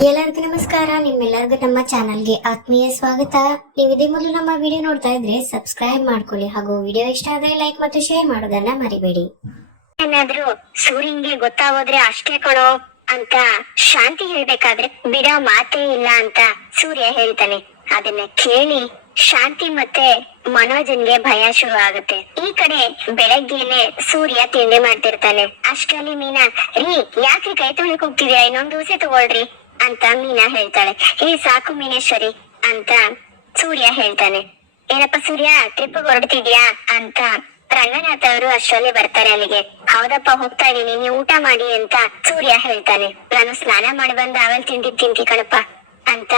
ಎಲ್ಲರಿಗೂ ನಮಸ್ಕಾರ. ನಿಮ್ಮೆಲ್ಲರಿಗೂ ನಮ್ಮ ಚಾನಲ್ಗೆ ಆತ್ಮೀಯ ಸ್ವಾಗತ. ನೀವು ಇದೇ ಮೊದಲು ನಮ್ಮ ವಿಡಿಯೋ ನೋಡ್ತಾ ಇದ್ರೆ ಸಬ್ಸ್ಕ್ರೈಬ್ ಮಾಡ್ಕೊಳ್ಳಿ. ಹಾಗೂ ವಿಡಿಯೋ ಇಷ್ಟ ಆದ್ರೆ ಲೈಕ್ ಮತ್ತು ಶೇರ್ ಮಾಡೋದನ್ನ ಮರಿಬೇಡಿ. ಏನಾದ್ರೂ ಸೂರ್ಯನ್ಗೆ ಗೊತ್ತಾಗೋದ್ರೆ ಅಷ್ಟೇ ಕಣೋ ಅಂತ ಶಾಂತಿ ಹೇಳ್ಬೇಕಾದ್ರೆ ಬಿಡೋ ಮಾತೇ ಇಲ್ಲ ಅಂತ ಸೂರ್ಯ ಹೇಳ್ತಾನೆ. ಅದನ್ನ ಕೇಳಿ ಶಾಂತಿ ಮತ್ತೆ ಮನೋಜನ್ಗೆ ಭಯ ಶುರು ಆಗುತ್ತೆ. ಈ ಕಡೆ ಬೆಳಗ್ಗೆನೆ ಸೂರ್ಯ ತಿಂಡಿ ಮಾಡ್ತಿರ್ತಾನೆ. ಅಷ್ಟರಲ್ಲಿ ಮೀನಾ, ರೀ, ಯಾಕ್ರಿ ಕೈ ತೊಳಿಕ್ ಹೋಗ್ತಿದ್ಯಾ? ಇನ್ನೊಂದ್ ದೋಸೆ ತಗೊಳ್ರಿ. ಅಂತ ಮೀನಾ ಹೇಳ್ತಾಳೆ. ಏ ಸಾಕು ಮೀನೇಶ್ವರಿ, ಅಂತ ಸೂರ್ಯ ಹೇಳ್ತಾನೆ. ಏನಪ್ಪ ಸೂರ್ಯ ಟ್ರಿಪ್ ಹೊರಡ್ತಿದ್ಯಾ? ಅಂತ ರಂಗನಾಥ್ ಅವರು ಅಷ್ಟರಲ್ಲಿ ಬರ್ತಾರೆ ಅಲ್ಲಿಗೆ. ಹೌದಪ್ಪ, ಹೋಗ್ತಾ ಇದೀನಿ ನೀವು ಊಟ ಮಾಡಿ, ಅಂತ ಸೂರ್ಯ ಹೇಳ್ತಾನೆ. ನಾನು ಸ್ನಾನ ಮಾಡಿ ಬಂದ ಅವಲ್ ತಿಂಡಿ ತಿಂತಿ ಕಣಪ್ಪ, ಅಂತ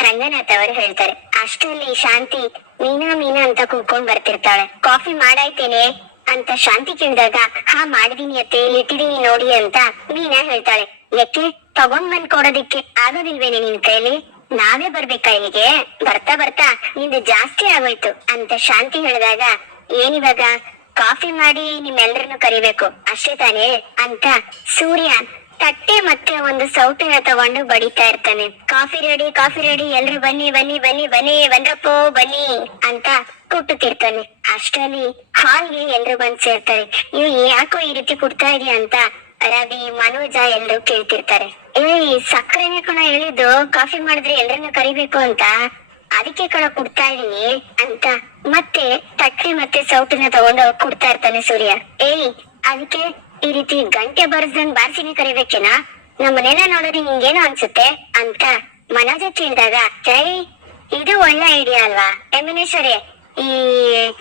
ರಂಗನಾಥ್ ಅವರು ಹೇಳ್ತಾರೆ. ಅಷ್ಟರಲ್ಲಿ ಶಾಂತಿ ಮೀನಾ ಮೀನಾ ಅಂತ ಕೂತ್ಕೊಂಡ್ ಬರ್ತಿರ್ತಾಳೆ. ಕಾಫಿ ಮಾಡಾಯ್ತೇನೆ, ಅಂತ ಶಾಂತಿ ಕೇಳಿದಾಗ, ಹಾ, ಮಾಡಿದೀನಿ ಅತ್ತೆ ಇಲ್ಲಿ ಇಟ್ಟಿದೀನಿ ನೋಡಿ, ಅಂತ ಮೀನಾ ಹೇಳ್ತಾಳೆ. ಯಾಕೆ? ತಗೊಂಡ್ ಬಂದ್ ಕೊಡೋದಿಕ್ಕೆ ಆಗೋದಿಲ್ವೇನೆ ನಿನ್ ಕೈಲಿ? ನಾವೇ ಬರ್ಬೇಕಾ ಇಲ್ಲಿಗೆ? ಬರ್ತಾ ಬರ್ತಾ ನಿಂದು ಜಾಸ್ತಿ ಆಗೋಯ್ತು ಅಂತ ಶಾಂತಿ ಹೇಳಿದಾಗ, ಏನಿವಾಗ? ಕಾಫಿ ಮಾಡಿ ನಿಮ್ಮೆಲ್ಲರನ್ನು ಕರಿಬೇಕು, ಅಷ್ಟೇ ತಾನೇ? ಅಂತ ಸೂರ್ಯ ತಟ್ಟೆ ಮತ್ತೆ ಒಂದು ಸೌಟಿನ ತಗೊಂಡು ಬಡಿತಾ ಇರ್ತಾನೆ. ಕಾಫಿ ರೆಡಿ ಕಾಫಿ ರೆಡಿ, ಎಲ್ರು ಬನ್ನಿ ಬನ್ನಿ ಬನ್ನಿ ಬನ್ನಿ, ಬಂದ್ರಪ್ಪೋ, ಬನ್ನಿ ಅಂತ ಕುಟ್ಟುತ್ತಿರ್ತಾನೆ. ಅಷ್ಟರಲ್ಲಿ ಹಾಲ್ಗೆ ಎಲ್ರು ಬಂದ್ ಸೇರ್ತಾರೆ. ಇವ್ ಯಾಕೋ ಈ ರೀತಿ ಕುಡ್ತಾ ಇದೀಯ ಅಂತ ರವಿ ಮನೋಜ ಎಲ್ರು ಕೇಳ್ತಿರ್ತಾರೆ. ಏಯ್ ಸಕ್ಕರೆನೆ ಕಣ ಹೇಳಿದ್ದು ಕಾಫಿ ಮಾಡಿದ್ರೆ ಎಲ್ರನ್ನ ಕರಿಬೇಕು ಅಂತ. ಅದಕ್ಕೆ ಕಣ ಕೊಡ್ತಾ ಇದೀನಿ ಅಂತ. ಮತ್ತೆ ತಟ್ಟೆ ಮತ್ತೆ ಸೌಟನ್ನ ತಗೊಂಡು ಕೊಡ್ತಾ ಇರ್ತಾನೆ ಸೂರ್ಯ. ಏಯ್, ಅದಕ್ಕೆ ಈ ರೀತಿ ಗಂಟೆ ಬರ್ಸ್ದಂಗ್ ಬಾರ್ಸಿನಿ ಕರಿಬೇಕೇನಾ? ನಮ್ಮನೆಲ್ಲ ನೋಡೋದು ನಿಂಗೇನು ಅನ್ಸುತ್ತೆ ಅಂತ ಮನೋಜ ಕೇಳಿದಾಗ ಜೈ ಇದು ಒಳ್ಳೆ ಐಡಿಯಾ ಅಲ್ವಾ? ಎಮಿನೇಶ್ವರಿ ಈ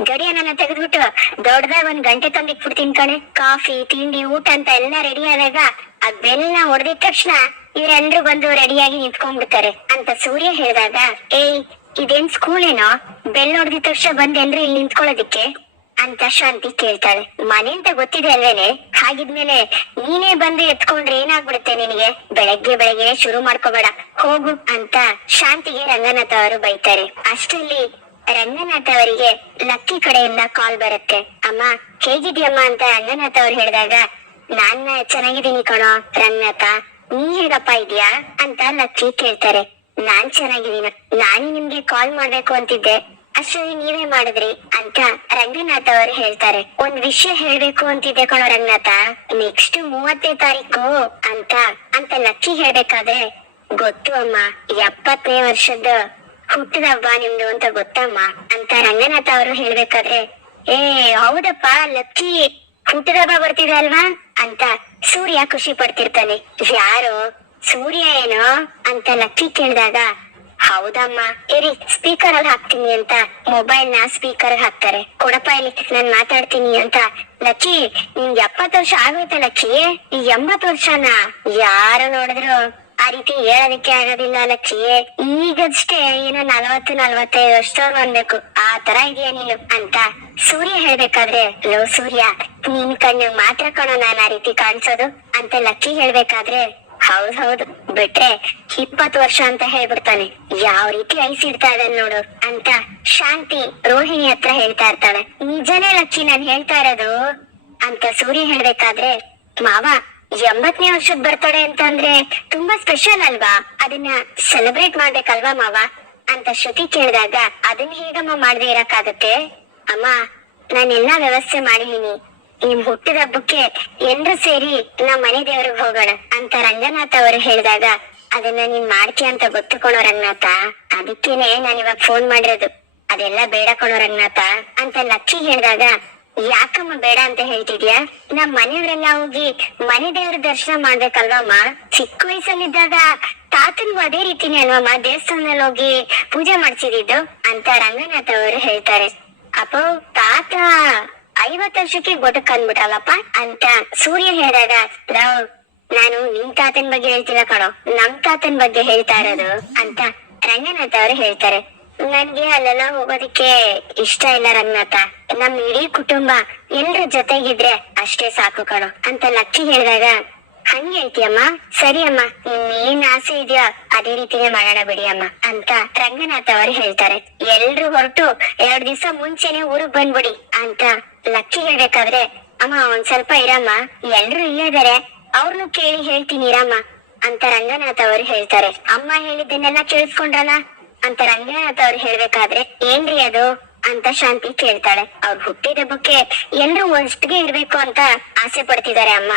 ಗಡಿಯನ್ನ ತೆಗೆದ್ಬಿಟ್ಟು ದೊಡ್ಡದಾಗ ಒಂದ್ ಗಂಟೆ ತಂದಿಟ್ಬಿಡ್ತೀನಿ ಕಣೆ. ಕಾಫಿ, ತಿಂಡಿ, ಊಟ ಅಂತ ಎಲ್ಲ ರೆಡಿ ಆದಾಗ ಅದೆಲ್ಲ ಹೊಡೆದಿದ ತಕ್ಷಣ ಇವ್ರೆಲ್ರು ಬಂದು ರೆಡಿಯಾಗಿ ನಿಂತ್ಕೊಂಡ್ಬಿಡ್ತಾರೆ ಅಂತ ಸೂರ್ಯ ಹೇಳಿದಾಗ, ಏಯ್, ಇದೇನ್ ಸ್ಕೂಲ್ ಏನೋ? ಬೆಲ್ ಹೊಡೆದಿದ ತಕ್ಷಣ ಬಂದ್ ಎಲ್ರು ಇಲ್ಲಿ ನಿಂತ್ಕೊಳ್ಳೋದಿಕ್ಕೆ? ಅಂತ ಶಾಂತಿ ಕೇಳ್ತಾಳೆ. ಮನೆ ಅಂತ ಗೊತ್ತಿದೆ ಅಲ್ವೇನೆ? ಹಾಗಿದ್ಮೇಲೆ ನೀನೇ ಬಂದು ಎತ್ಕೊಂಡ್ರೆ ಏನಾಗ್ಬಿಡುತ್ತೆ ನಿನಗೆ? ಬೆಳಗ್ಗೆ ಬೆಳಗ್ಗೆ ಶುರು ಮಾಡ್ಕೋಬೇಡ. ಹೋಗು ಅಂತ ಶಾಂತಿಗೆ ರಂಗನಾಥ ಅವರು ಬೈತಾರೆ. ಅಷ್ಟರಲ್ಲಿ ರಂಗನಾಥ್ ಅವರಿಗೆ ಲಕ್ಕಿ ಕಡೆಯಿಂದ ಕಾಲ್ ಬರುತ್ತೆ. ಅಮ್ಮ ಹೇಗಿದ್ಯಮ್ಮ ಅಂತ ರಂಗನಾಥ್ ಅವ್ರು ಹೇಳಿದಾಗ, ನಾನ್ ಚೆನ್ನಾಗಿದ್ದೀನಿ ಕಣೋ, ರಂಗನಾಥ. ನೀ ಹೇಗಪ್ಪ ಇದ್ಯಾ ಅಂತ ಲಕ್ಕಿ ಕೇಳ್ತಾರೆ. ನಾನ್ ಚೆನ್ನಾಗಿದ್ದೀನಿ. ನಾನು ನಿಮ್ಗೆ ಕಾಲ್ ಮಾಡ್ಬೇಕು ಅಂತಿದ್ದೆ. ಅಷ್ಟರಲ್ಲಿ ನೀವೇ ಮಾಡಿದ್ರಿ ಅಂತ ರಂಗನಾಥ್ ಅವರು ಹೇಳ್ತಾರೆ. ಒಂದ್ ವಿಷಯ ಹೇಳ್ಬೇಕು ಅಂತಿದ್ದೆ ಕಣೋ ರಂಗನಾಥ. ನೆಕ್ಸ್ಟ್ ಮೂವತ್ತನೇ ತಾರೀಕು ಅಂತ ಅಂತ ಲಕ್ಕಿ ಹೇಳ್ಬೇಕಾದ್ರೆ, ಗೊತ್ತು ಅಮ್ಮ, ಎಪ್ಪತ್ತನೇ ವರ್ಷದ ಹುಟ್ಟಿದ ಹಬ್ಬ ನಿಮ್ದು ಅಂತ ಗೊತ್ತಮ್ಮ? ಅಂತ ರಂಗನಾಥ ಅವರು ಹೇಳ್ಬೇಕಾದ್ರೆ, ಏ, ಹೌದಪ್ಪ, ಲಕ್ಕಿ ಹುಟ್ಟಿದ ಹಬ್ಬ ಬರ್ತಿದೆ ಅಲ್ವಾ? ಅಂತ ಸೂರ್ಯ ಖುಷಿ ಪಡ್ತಿರ್ತಾನೆ. ಯಾರು? ಸೂರ್ಯ ಏನೋ? ಅಂತ ಲಕ್ಕಿ ಕೇಳಿದಾಗ, ಹೌದಮ್ಮ, ಇರಿ ಸ್ಪೀಕರ್ ಅಲ್ಲಿ ಹಾಕ್ತೀನಿ ಅಂತ ಮೊಬೈಲ್ನ ಸ್ಪೀಕರ್ ಹಾಕ್ತಾರೆ. ಕೊಡಪ್ಪ ಇಲ್ಲಿ, ನಾನ್ ಮಾತಾಡ್ತೀನಿ ಅಂತ ಲಕ್ಕಿ ನಿಮ್ಗೆ ಎಪ್ಪತ್ತು ವರ್ಷ ಆಗೋಯ್ತ ಲಕ್ಕಿ? ಈ ಎಂಬತ್ತು ವರ್ಷನ ಯಾರು ನೋಡಿದ್ರು? ರೀತಿ ಹೇಳೋದಕ್ಕೆ ಆಗೋದಿಲ್ಲ ಲಕ್ಕಿ ಈಗಷ್ಟೇ ಏನೋ ನಲವತ್ತು, ನಲವತ್ತೈದು ವರ್ಷದವ್ರು ಅನ್ಬೇಕು ಆ ತರ ಇದೆಯಾ ನೀನು ಅಂತ ಸೂರ್ಯ ಹೇಳ್ಬೇಕಾದ್ರೆ, ಲೋ ಸೂರ್ಯ, ನಿನ್ ಕಣ್ಣು ಮಾತ್ರ ಕಣೋ ನಾನ್ ಆ ರೀತಿ ಕಾಣಿಸೋದು ಅಂತ ಲಕ್ಕಿ ಹೇಳ್ಬೇಕಾದ್ರೆ, ಹೌದ್ ಹೌದು, ಬಿಟ್ರೆ ಇಪ್ಪತ್ತು ವರ್ಷ ಅಂತ ಹೇಳ್ಬಿಡ್ತಾನೆ. ಯಾವ ರೀತಿ ಐಸ್ ಇಡ್ತಾ ಇದ್ದಾನೆ ನೋಡು ಅಂತ ಶಾಂತಿ ರೋಹಿಣಿ ಹತ್ರ ಹೇಳ್ತಾ ಇರ್ತಾಳೆ. ನಿಜನೇ ಲಕ್ಕಿ, ನಾನ್ ಹೇಳ್ತಾ ಇರೋದು ಅಂತ ಸೂರ್ಯ ಹೇಳ್ಬೇಕಾದ್ರೆ, ಮಾವ ಎಂಬತ್ತನೇ ವರ್ಷದ ಬರ್ತಡೆ ಅಂತಂದ್ರೆ ತುಂಬಾ ಸ್ಪೆಷಲ್ ಅಲ್ವಾ? ಅದನ್ನ ಸೆಲೆಬ್ರೇಟ್ ಮಾಡ್ಬೇಕಲ್ವಾ ಮಾವ? ಅಂತ ಶ್ರುತಿ ಕೇಳಿದಾಗ, ಅದನ್ನ ಹೇಗಮ್ಮ ಮಾಡದೆ ಇರಕ್ಕಾಗತ್ತೆ? ಅಮ್ಮ, ನಾನು ಎಲ್ಲಾ ವ್ಯವಸ್ಥೆ ಮಾಡಿದೀನಿ. ನಿಮ್ ಹುಟ್ಟಿದ ಹಬ್ಬಕ್ಕೆ ಎಲ್ರು ಸೇರಿ ನಮ್ ಮನೆ ದೇವ್ರಿಗೆ ಹೋಗೋಣ ಅಂತ ರಂಗನಾಥ್ ಅವರು ಹೇಳಿದಾಗ, ಅದನ್ನ ನೀನ್ ಮಾಡ್ತಿ ಅಂತ ಗೊತ್ತು ರಂಗನಾಥ. ಅದಕ್ಕೇನೆ ನಾನ್ ಇವಾಗ ಫೋನ್ ಮಾಡಿರೋದು. ಅದೆಲ್ಲ ಬೇಡ ಕಣೋ ರಂಗನಾಥ ಅಂತ ಲಕ್ಕಿ ಹೇಳಿದಾಗ ಯಾಕಮ್ಮ ಬೇಡ ಅಂತ ಹೇಳ್ತಿದ್ಯಾ? ನಮ್ ಮನೆಯವರೆಲ್ಲ ಹೋಗಿ ಮನೆ ದೇವ್ರ ದರ್ಶನ ಮಾಡ್ಬೇಕಲ್ವಮ್ಮ? ಚಿಕ್ಕ ವಯಸ್ಸಲ್ಲಿದ್ದಾಗ ತಾತನ್ಗೂ ಅದೇ ರೀತಿನೇ ಅಲ್ವಮ್ಮ? ದೇವಸ್ಥಾನದಲ್ಲಿ ಹೋಗಿ ಪೂಜೆ ಮಾಡ್ಸಿದಿದ್ದು ಅಂತ ರಂಗನಾಥ್ ಅವರು ಹೇಳ್ತಾರೆ. ಅಪ್ಪ, ತಾತ ಐವತ್ ವರ್ಷಕ್ಕೆ ಗೊಟಕ್ ಅಂತ ಸೂರ್ಯ ಹೇಳಿದಾಗ, ರಾವ್, ನಾನು ನಿಮ್ ತಾತನ್ ಬಗ್ಗೆ ಹೇಳ್ತಿಲ್ಲ ಕಣೋ. ನಮ್ ತಾತನ್ ಬಗ್ಗೆ ಹೇಳ್ತಾ ಇರೋದು ಅಂತ ರಂಗನಾಥ್ ಅವರು ಹೇಳ್ತಾರೆ. ನನ್ಗೆ ಅಲ್ಲೆಲ್ಲ ಹೋಗೋದಿಕ್ಕೆ ಇಷ್ಟ ಇಲ್ಲ ರಂಗನಾಥ. ನಮ್ ಇಡೀ ಕುಟುಂಬ ಎಲ್ರ ಜೊತೆಗಿದ್ರೆ ಅಷ್ಟೇ ಸಾಕು ಕಣೋ ಅಂತ ಲಕ್ಕಿ ಹೇಳಿದಾಗ, ಹಂಗೆ ಹೇಳ್ತೀಯಮ್ಮ ಸರಿ ಅಮ್ಮ ನಿನ್ ಏನ್ ಆಸೆ ಇದೆಯೋ ಅದೇ ರೀತಿನೇ ಮಾಡೋಣ ಬಿಡಿ ಅಮ್ಮ ಅಂತ ರಂಗನಾಥ ಅವರು ಹೇಳ್ತಾರೆ. ಎಲ್ರು ಹೊರಟು, ಎರಡ್ ದಿವಸ ಮುಂಚೆನೆ ಊರಿಗೆ ಬಂದ್ಬಿಡಿ, ಅಂತ ಲಕ್ಕಿ ಹೇಳ್ಬೇಕಾದ್ರೆ, ಅಮ್ಮ, ಒಂದ್ ಸ್ವಲ್ಪ ಇರಮ್ಮ, ಎಲ್ರು ಇಲ್ಲೇ ಇದಾರೆ ಅವ್ರನ್ನು ಕೇಳಿ ಹೇಳ್ತೀನಿ, ಇರಮ್ಮ, ಅಂತ ರಂಗನಾಥ ಅವರು ಹೇಳ್ತಾರೆ. ಅಮ್ಮ ಹೇಳಿದ್ದನ್ನೆಲ್ಲ ಕೇಳಿಸ್ಕೊಂಡ್ರಲ್ಲ? ಅಂತ ರಂಗನಾಥ್ ಅವ್ರು ಹೇಳ್ಬೇಕಾದ್ರೆ, ಏನ್ರಿ ಅದು? ಅಂತ ಶಾಂತಿ ಕೇಳ್ತಾಳೆ. ಅವ್ರು ಹುಟ್ಟಿದ ಹಬ್ಬಕ್ಕೆ ಎಲ್ರು ಒಷ್ಟಿಗೆ ಇರ್ಬೇಕು ಅಂತ ಆಸೆ ಪಡ್ತಿದ್ದಾರೆ ಅಮ್ಮ